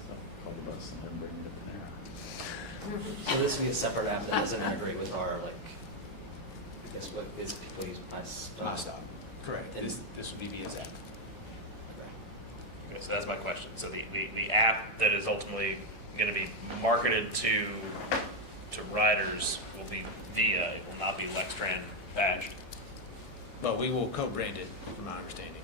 So call the bus and then bring it up there. So this would be a separate app that doesn't integrate with our, like, I guess what is people use My Stop. Correct. And- This would be via Zap. Okay, so that's my question. So the app that is ultimately going to be marketed to riders will be VIA, it will not be Lextran badged. But we will co-brand it, from my understanding.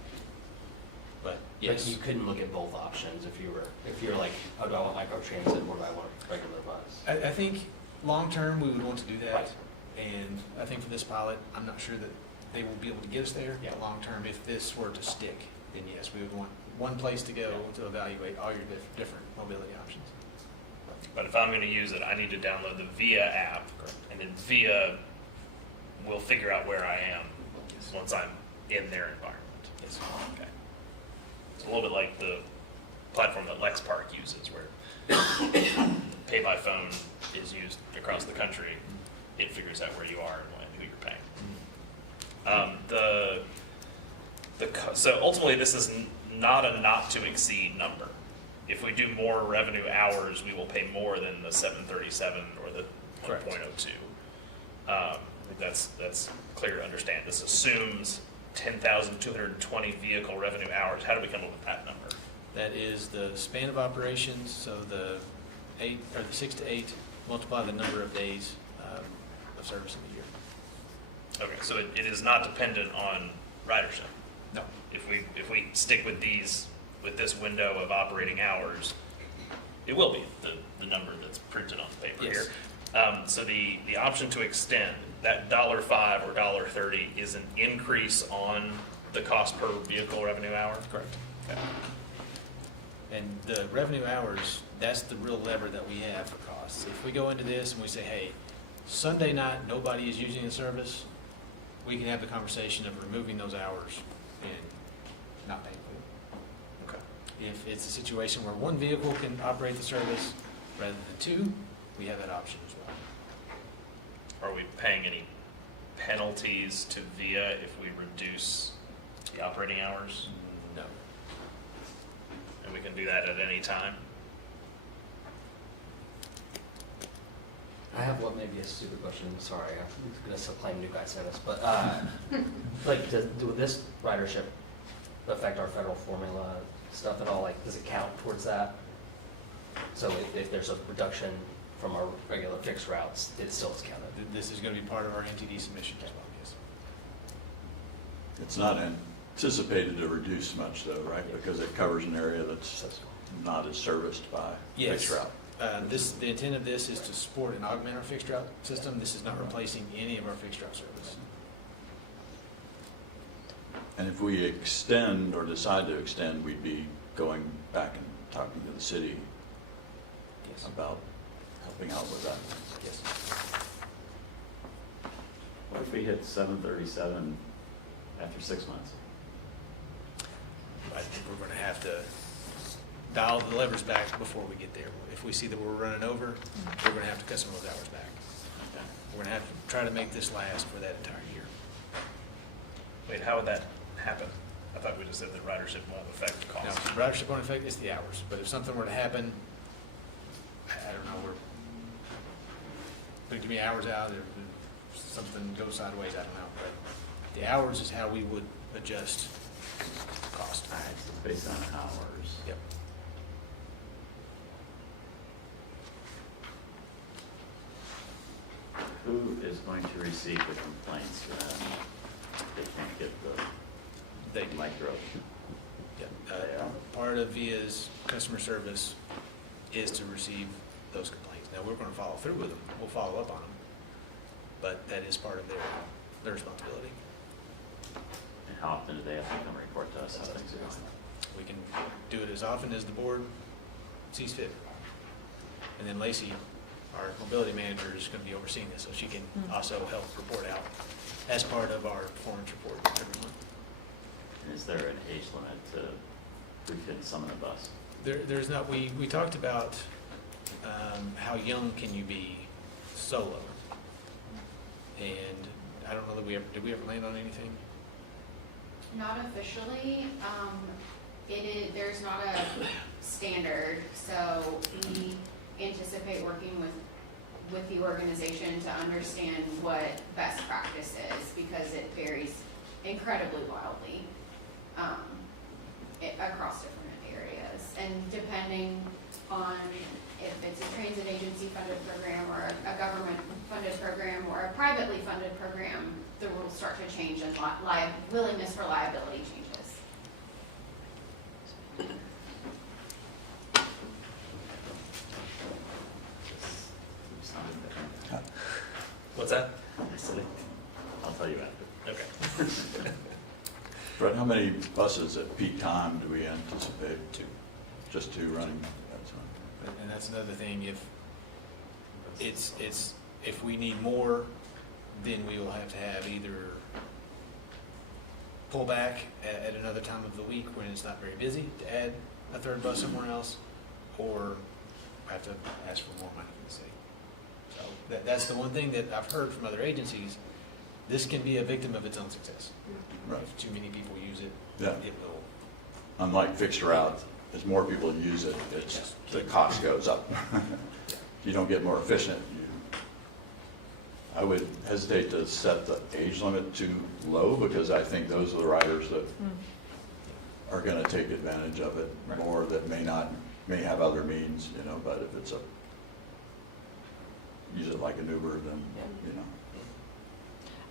But yes, But you couldn't look at both options if you're like, oh, do I want microtransit or do I want a regular bus? I think long-term, we would want to do that. Right. And I think for this pilot, I'm not sure that they will be able to get us there. Yeah. But long-term, if this were to stick, then yes, we would want one place to go to evaluate all your different mobility options. But if I'm going to use it, I need to download the VIA app, and then VIA will figure out where I am once I'm in their environment. Yes. Okay. It's a little bit like the platform that Lex Park uses, where pay by phone is used across the country. It figures out where you are and who you're paying. So ultimately, this is not a not to exceed number. If we do more revenue hours, we will pay more than the 737 or the Correct. 1.02. I think that's clear to understand. This assumes 10,220 vehicle revenue hours. How do we come up with that number? That is the span of operations, so the 6 to 8, multiply the number of days of service in the year. Okay, so it is not dependent on ridership. No. If we stick with this window of operating hours, it will be the number that's printed on the paper Yes. here. So the option to extend, that $5 or $30 is an increase on the cost per vehicle revenue hour? Correct. Okay. And the revenue hours, that's the real lever that we have for costs. If we go into this and we say, hey, Sunday night, nobody is using the service, we can have the conversation of removing those hours and not paying for them. Okay. If it's a situation where one vehicle can operate the service rather than two, we have that option as well. Are we paying any penalties to VIA if we reduce the operating hours? No. And we can do that at any time? I have what may be a stupid question, sorry, I'm gonna claim new guy service, but, like, would this ridership affect our federal formula stuff at all? Like, does it count towards that? So if there's a reduction from our regular fixed routes, it still is counted? This is going to be part of our MTD submission as well, yes. It's not anticipated to reduce much though, right? Because it covers an area that's not as serviced by Yes. fixed route. The intent of this is to support and augment our fixed route system. This is not replacing any of our fixed route service. And if we extend or decide to extend, we'd be going back and talking to the city Yes. about helping out with that. Yes. What if we hit 737 after 6 months? I think we're going to have to dial the levers back before we get there. If we see that we're running over, we're going to have to cut some of those hours back. Okay. We're going to have to try to make this last for that entire year. Wait, how would that happen? I thought we just said that ridership won't affect the Now, cost. ridership won't affect, it's the hours, but if something were to happen, I don't know, give me hours out, if something goes sideways, I don't know, but the hours is how we would adjust cost. All right, so it's based on hours. Yep. Who is going to receive the complaints when they can't get They, the micro? yeah, part of VIA's customer service is to receive those complaints. Now, we're going to follow through with them, we'll follow up on them, but that is part of their responsibility. And how often do they have to come report to us how things are going? We can do it as often as the board sees fit. And then Lacey, our mobility manager, is going to be overseeing this, so she can also help report out as part of our performance report every month. And is there an age limit to who can summon a bus? There's not, we talked about how young can you be solo? And I don't know that did we ever land on anything? Not officially, there's not a standard, so we anticipate working with the organization to understand what best practice is, because it varies incredibly wildly across different areas. And depending on if it's a transit agency funded program or a government funded program or a privately funded program, the rules start to change and willingness for liability changes. What's that? I said, I'll tell you after. Okay. Brett, how many buses at peak time do we anticipate? Two. Just two running? That's fine. And that's another thing, if we need more, then we will have to have either pull back at another time of the week when it's not very busy to add a third bus somewhere else, or have to ask for more money from the city. So that's the one thing that I've heard from other agencies. this can be a victim of its own success. Right. If too many people use it, Yeah. it will. Unlike fixed route, as more people use it, it's, the cost goes up. You don't get more efficient. I would hesitate to set the age limit too low, because I think those are the riders that are gonna take advantage of it Right. more, that may have other means, but if it's use it like an Uber, then,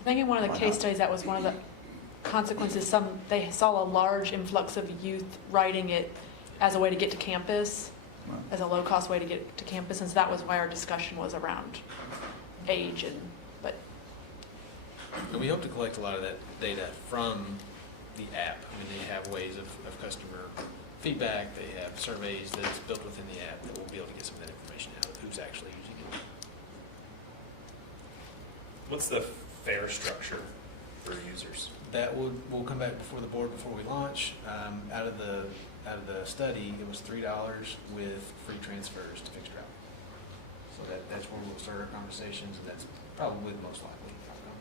I think in one of the Why case not? studies, that was one of the consequences. They saw a large influx of youth riding it as a way to get to campus, Right. as a low-cost way to get to campus, and so that was why our discussion was around age but And we hope to collect a lot of that data from the app. I mean, they have ways of customer feedback, they have surveys that's built within the app that we'll be able to get some of that information out of who's actually using it. What's the fare structure for users? That will come back before the board before we launch. Out of the study, it was $3 with free transfers to fixed route. So that's where we'll start our conversations, and that's probably the most likely outcome.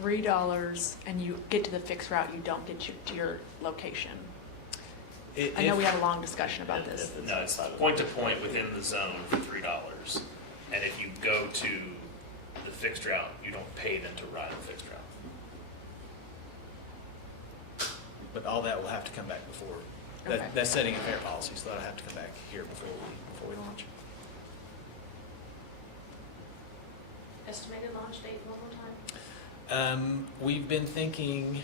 $3, and you get to the fixed route, you don't get to your location. If- I know we had a long discussion about this. No, it's point to point within the zone for $3. And if you go to the fixed route, you don't pay them to ride the fixed route. But all that will have to come back before. Okay. That's setting a fare policy, so that'll have to come back here before we launch. Estimated launch date one more time? We've been thinking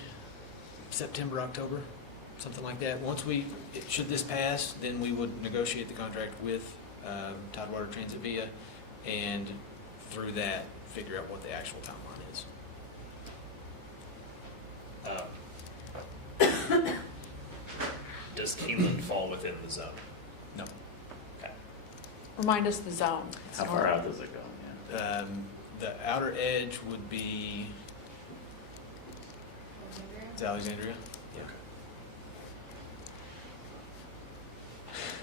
September, October, something like that. Should this pass, then we would negotiate the contract with Tidewater Transit Via, and through that, figure out what the actual timeline is. Does Keeneland fall within the zone? No. Okay. Remind us the zone. How far out does it go? Yeah. The outer edge would be, it's Alexandria? Yeah.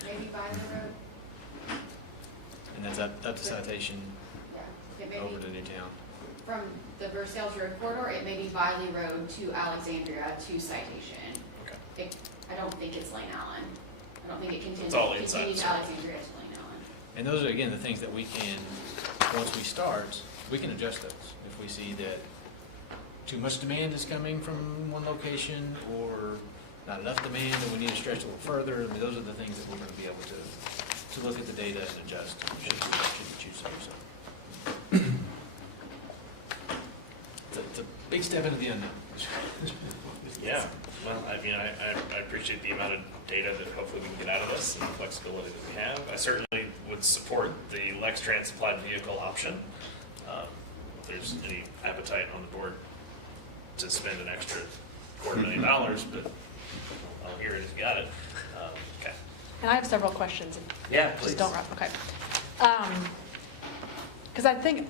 Maybe by the road, And that's up to Citation, yeah. It may over be to Newtown. from the Versailles Road corridor, it may be Biley Road to Alexandria to Citation. Okay. I don't think it's Lane Allen. I don't think it continues It's all inside continues the Alexandria to Lane Allen. And those are, again, the things that we can, once we start, we can adjust those. If we see that too much demand is coming from one location, or not enough demand and we need to stretch a little further, I mean, those are the things that we're going to be able to look at the data and adjust should we choose to do so. It's a big step into the unknown. Yeah, well, I mean, I appreciate the amount of data that hopefully we can get out of this and the flexibility that we have. I certainly would support the Lextran supplied vehicle option. If there's any appetite on the board to spend an extra $250,000, but I'll hear it if you got it. Okay. And I have several questions. Yeah, please. Just don't wrap, okay. Because I think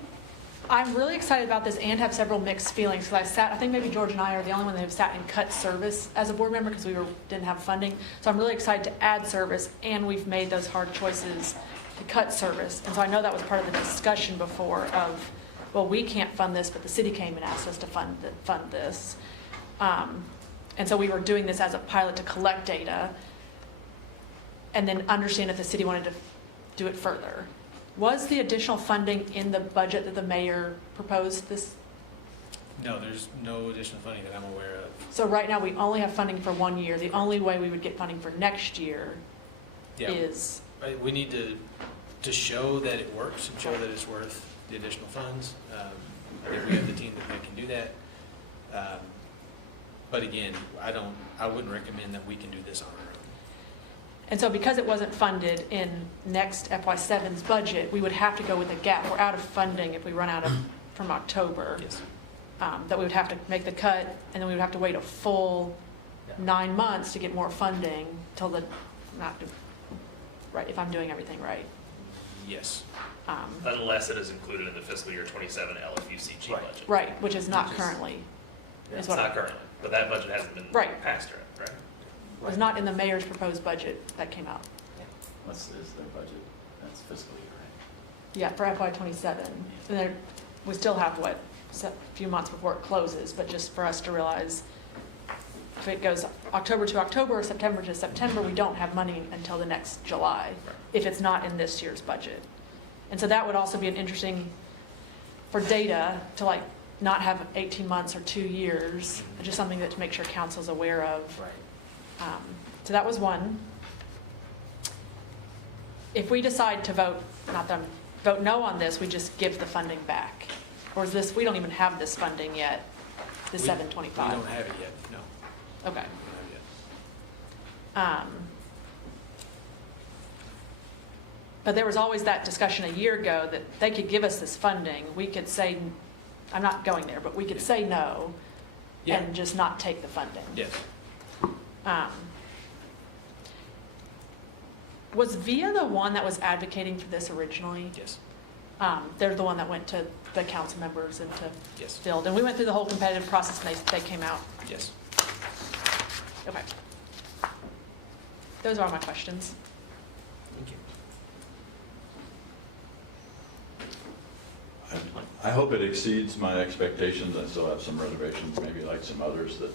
I'm really excited about this and have several mixed feelings. Because I think maybe George and I are the only one that have sat and cut service as a board member because didn't have funding. So I'm really excited to add service, and we've made those hard choices to cut service. And so I know that was part of the discussion before of, well, we can't fund this, but the city came and asked us to fund this. And so we were doing this as a pilot to collect data and then understand if the city wanted to do it further. Was the additional funding in the budget that the mayor proposed this? No, there's no additional funding that I'm aware of. So right now, we only have funding for 1 year. The only way we would get funding for next year Yeah. is, Right, we need to show that it works and show that it's worth the additional funds. I think we have the team that can do that. But again, I wouldn't recommend that we can do this on our own. and so because it wasn't funded in next FY7's budget, we would have to go with a gap. We're out of funding if we run out of from October. Yes. That we would have to make the cut, and then we would have to wait a full 9 months to get more funding till right, if I'm doing everything right. Yes. Unless it is included in the fiscal year 27 LFUCG Right. budget. Right, which is not currently, It's is what not currently, but that budget hasn't been Right. passed yet, right? was not in the mayor's proposed budget that came out. What's is their budget? That's fiscal year, right? Yeah, for FY27. And there, we still have what, few months before it closes, but just for us to realize if it goes October to October or September to September, we don't have money until the next July, if it's not in this year's budget. And so that would also be an interesting, for data, to like not have 18 months or 2 years, just something that to make sure council's aware of. Right. So that was one. If we decide to vote no on this, we just give the funding back? Or is this, we don't even have this funding yet, the We- 725? We don't have it yet, no. Okay. We don't have it yet. But there was always that discussion a year ago that they could give us this funding. We could say, I'm not going there, but we could say no Yeah. and just not take the funding. Yes. Was VIA the one that was advocating for this originally? Yes. They're the one that went to the council members and to Yes. Field. And we went through the whole competitive process and they came out. Yes. Okay. Those are my questions. Thank you. I hope it exceeds my expectations. I still have some reservations, maybe like some others, that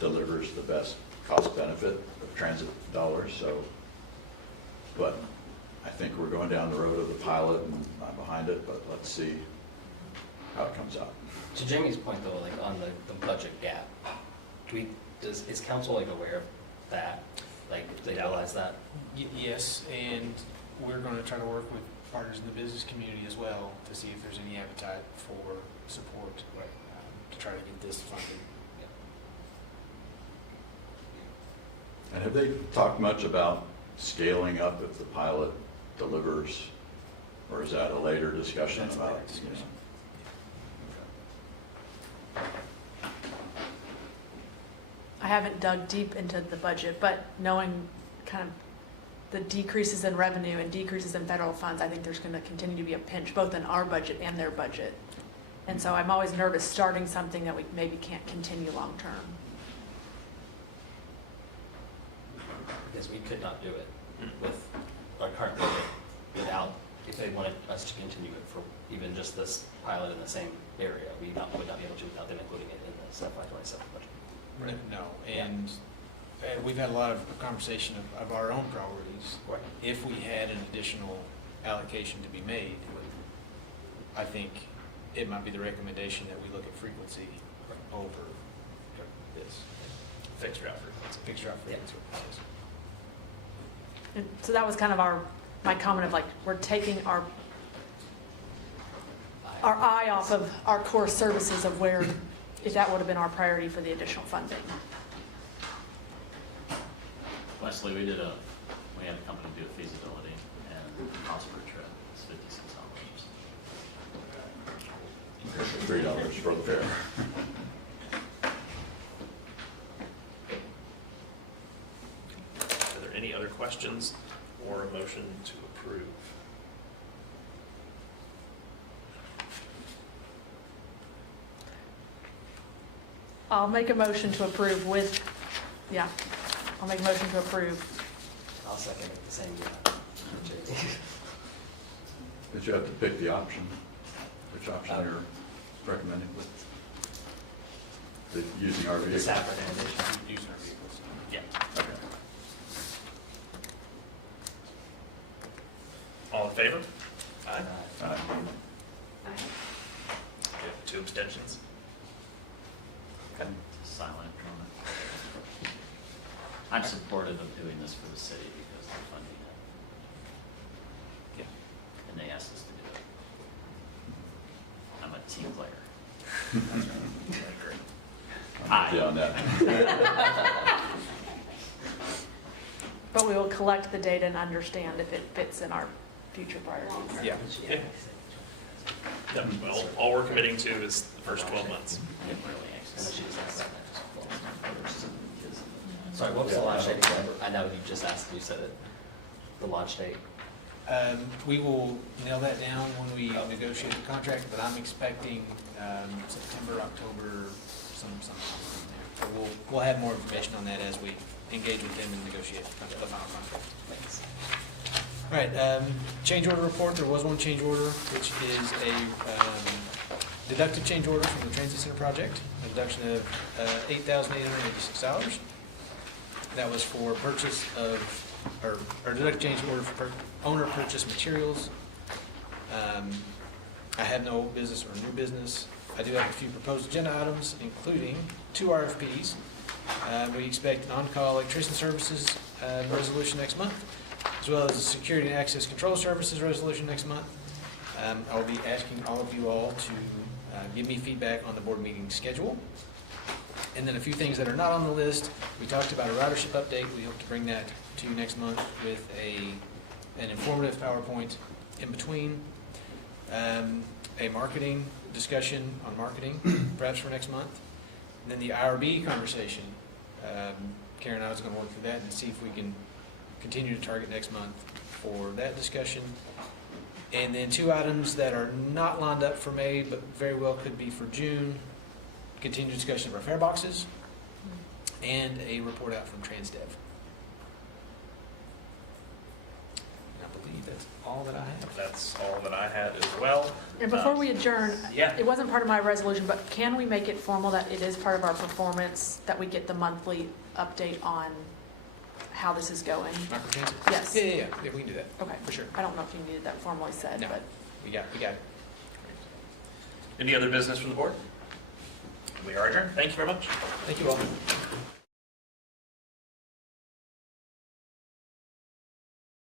delivers the best cost benefit of transit dollars, so. But I think we're going down the road of the pilot and I'm behind it, but let's see how it comes out. To Jamie's point though, like on the budget gap, is council like aware of that? Like, do they realize that? Yes, and we're going to try to work with partners in the business community as well to see if there's any appetite for support to try to get this funded. And have they talked much about scaling up if the pilot delivers, or is that a later discussion That's a about? later discussion. I haven't dug deep into the budget, but knowing kind of the decreases in revenue and decreases in federal funds, I think there's going to continue to be a pinch both in our budget and their budget. And so I'm always nervous starting something that we maybe can't continue long term. Because we could not do it with our current budget without, if they wanted us to continue it for even just this pilot in the same area, we would not be able to without them including it in the FY27 budget. No, and we've had a lot of conversation of our own priorities. Right. If we had an additional allocation to be made, I think it might be the recommendation that we look at frequency over this. Fixed route frequency. Fixed route frequency. And so that was kind of my comment of like, we're taking our eye off of our core services of where, if that would have been our priority for the additional funding. Wesley, we had a company do a feasibility, and the cost per trip is $56. $3 for the fare. Are there any other questions or a motion to approve? I'll make a motion to approve I'll make a motion to approve. I'll second it the same year. But you have to pick the option, which option you're recommending. Using our The vehicle. staff recommendation. Using our vehicles. Yeah. Okay. All in favor? Aye. Aye. Okay, 2 abstentions. Okay. Silent comment. I'm supportive of doing this for the city because they're funding it. Yeah. And they asked us to do it. I'm a team player. Great. I'm with you on that. But we will collect the data and understand if it fits in our future priorities. Yeah. Yeah, well, all we're committing to is the first 12 months. I'm really anxious. Sorry, what was the launch date again? I know you just asked, you said it. The launch date. We will nail that down when we negotiate the contract, but I'm expecting September, October, sometime in there. So we'll have more information on that as we engage with them and negotiate the final contract. Thanks. All right, change order report. There was one change order, which is a deductive change order from the Transit Center project, a deduction of $8,886. That was for purchase of, or deductive change order for owner purchase materials. I had no old business or new business. I do have a few proposed agenda items, including 2 RFPs. We expect an on-call electrician services resolution next month, as well as a security and access control services resolution next month. I'll be asking all of you all to give me feedback on the board meeting schedule. And then a few things that are not on the list. We talked about a ridership update. We hope to bring that to you next month with an informative PowerPoint in between. A marketing discussion on marketing, perhaps for next month. And then the IRB conversation. Karen and I was going to work through that and see if we can continue to target next month for that discussion. And then 2 items that are not lined up for May, but very well could be for June. Continued discussion of our fare boxes and a report out from TransDev. And I believe that's all that I have. That's all that I had as well. And before we adjourn, Yeah. it wasn't part of my resolution, but can we make it formal that it is part of our performance, that we get the monthly update on how this is going? Microtransit? Yes. Yeah, we can do that. Okay. For sure. I don't know if you needed that formally said, No. but. We got it. Any other business from the board? We are adjourned. Thank you very much. Thank you all.